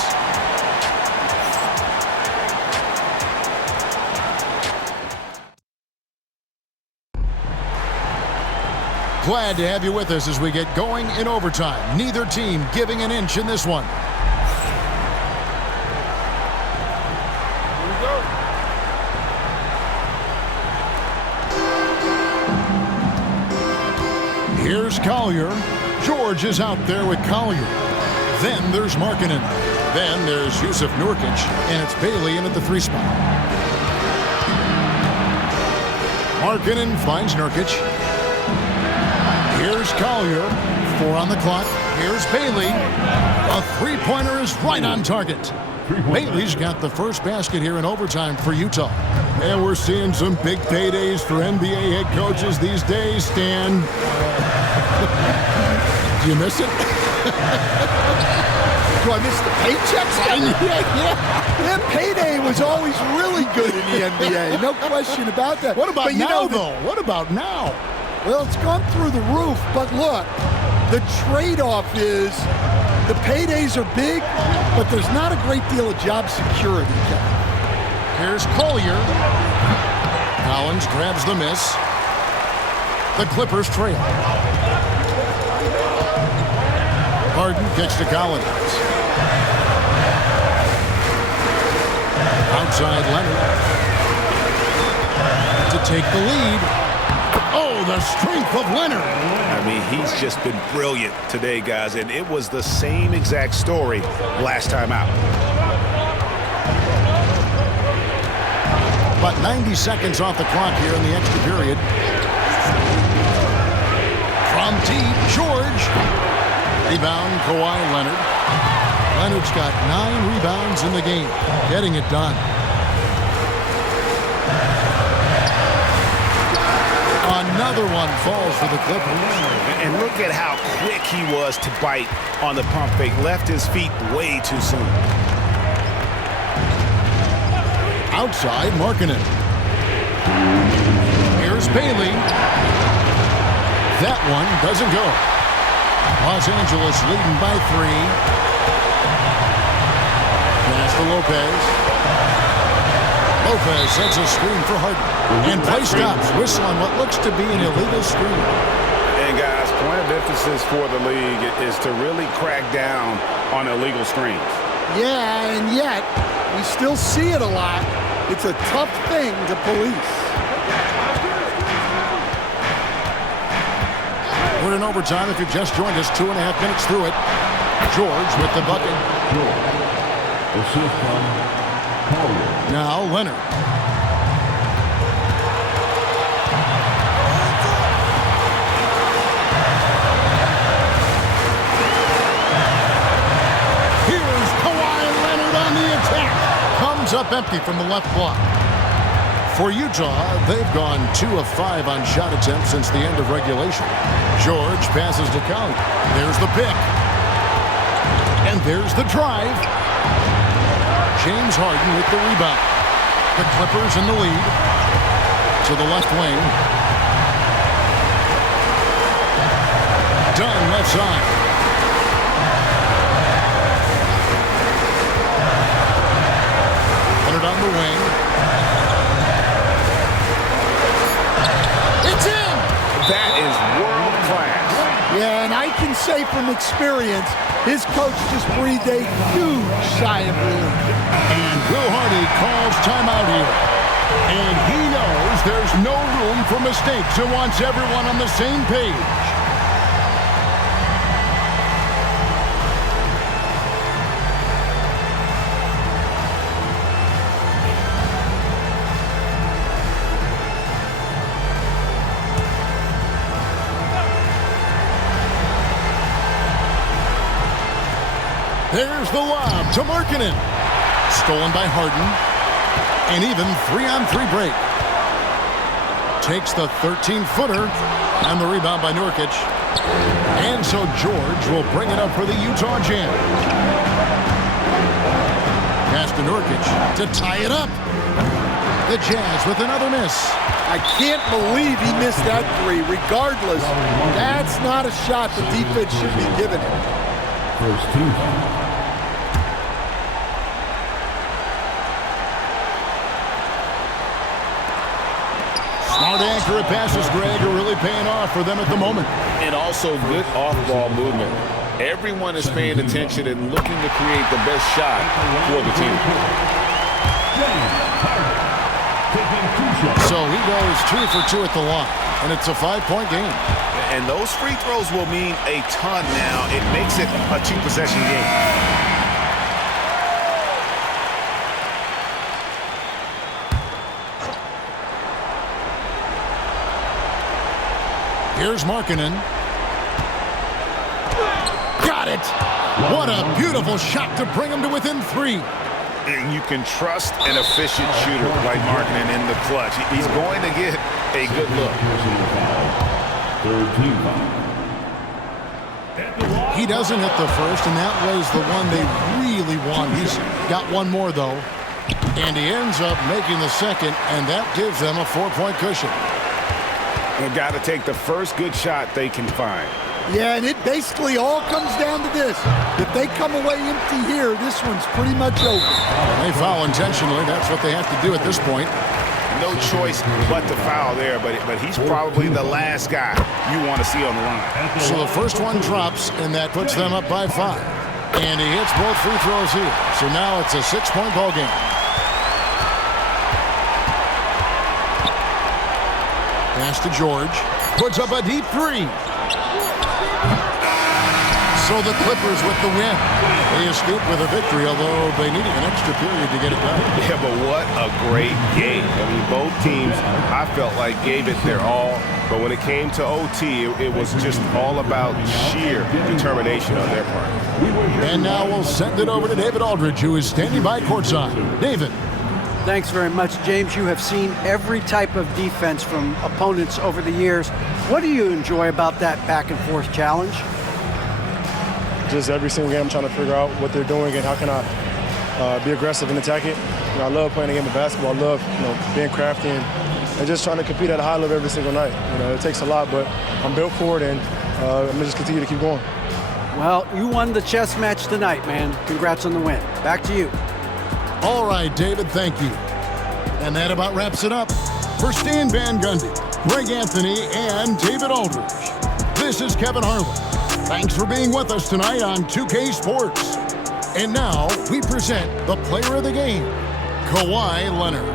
Glad to have you with us as we get going in overtime. Neither team giving an inch in this one. Here's Collier. George is out there with Collier. Then there's Markkanen. Then there's Yusuf Nurkic, and it's Bailey in at the 3 spot. Markkanen finds Nurkic. Here's Collier. 4 on the clock. Here's Bailey. A 3-pointer is right on target. Bailey's got the first basket here in overtime for Utah. And we're seeing some big paydays for NBA head coaches these days, Stan. Do you miss it? Do I miss the paychecks? Yeah, payday was always really good in the NBA. No question about that. What about but now, though? What about now? Well, it's gone through the roof, but look, the trade-off is the paydays are big, but there's not a great deal of job security. Here's Collier. Collins grabs the miss. The Clippers trail. Harden gets to Collins. Outside Leonard. To take the lead. Oh, the strength of Leonard. I mean, he's just been brilliant today, guys, and it was the same exact story last time out. About 90 seconds off the clock here in the extra period. From deep, George. Rebound, Kawhi Leonard. Leonard's got 9 rebounds in the game, getting it done. Another one falls for the Clippers. And look at how quick he was to bite on the pump fake. Left his feet way too soon. Outside, Markkanen. Here's Bailey. That one doesn't go. Los Angeles leading by 3. Pass to Lopez. Lopez sets a screen for Harden. And play stops. Whistle on what looks to be an illegal screen. And guys, point of emphasis for the league is to really crack down on illegal screens. Yeah, and yet we still see it a lot. It's a tough thing to police. We're in overtime. If you've just joined us, 2.5 minutes through it. George with the bucket. Now Leonard. Here's Kawhi Leonard on the attack. Comes up empty from the left block. For Utah, they've gone 2 of 5 on shot attempts since the end of regulation. George passes to Conley. There's the pick. And there's the drive. James Harden with the rebound. The Clippers in the lead. To the left wing. Dunn left side. Leonard on the wing. It's in! That is world class. Yeah, and I can say from experience, his coach just breathed a huge sigh of relief. And Will Hardy calls timeout here. And he knows there's no room for mistakes and wants everyone on the same page. There's the lob to Markkanen. Stolen by Harden. And even 3-on-3 break. Takes the 13-footer. And the rebound by Nurkic. And so George will bring it up for the Utah Jam. Pass to Nurkic to tie it up. The Jazz with another miss. I can't believe he missed that 3. Regardless, that's not a shot the defense should be giving him. First team. Smart, accurate passes, Greg, are really paying off for them at the moment. And also good off-ball movement. Everyone is paying attention and looking to create the best shot for the team. So he goes 2 for 2 at the line, and it's a 5-point game. And those free throws will mean a ton now. It makes it a 2-possession game. Here's Markkanen. Got it! What a beautiful shot to bring him to within 3. And you can trust an efficient shooter like Markkanen in the clutch. He's going to get a good look. Third team foul. He doesn't hit the first, and that was the one they really want. He's got one more, though. And he ends up making the second, and that gives them a 4-point cushion. They've got to take the first good shot they can find. Yeah, and it basically all comes down to this. If they come away empty here, this one's pretty much over. They foul intentionally. That's what they have to do at this point. No choice but to foul there, but he's probably the last guy you want to see on the line. So the first one drops, and that puts them up by 5. And he hits both free throws here. So now it's a 6-point ball game. Pass to George. Puts up a deep 3. So the Clippers with the win. They escaped with a victory, although they needed an extra period to get it done. Yeah, but what a great game. I mean, both teams, I felt like, gave it their all. But when it came to OT, it was just all about sheer determination on their part. And now we'll send it over to David Aldridge, who is standing by courtside. David. Thanks very much, James. You have seen every type of defense from opponents over the years. What do you enjoy about that back-and-forth challenge? Just every single game I'm trying to figure out what they're doing and how can I be aggressive and attack it. I love playing the game of basketball. I love being crafty and just trying to compete at a high level every single night. It takes a lot, but I'm built for it, and I'm going to just continue to keep going. Well, you won the chess match tonight, man. Congrats on the win. Back to you. All right, David, thank you. And that about wraps it up. For Stan Van Gundy, Greg Anthony, and David Aldridge, this is Kevin Harlan. Thanks for being with us tonight on 2K Sports. And now we present the player of the game, Kawhi Leonard.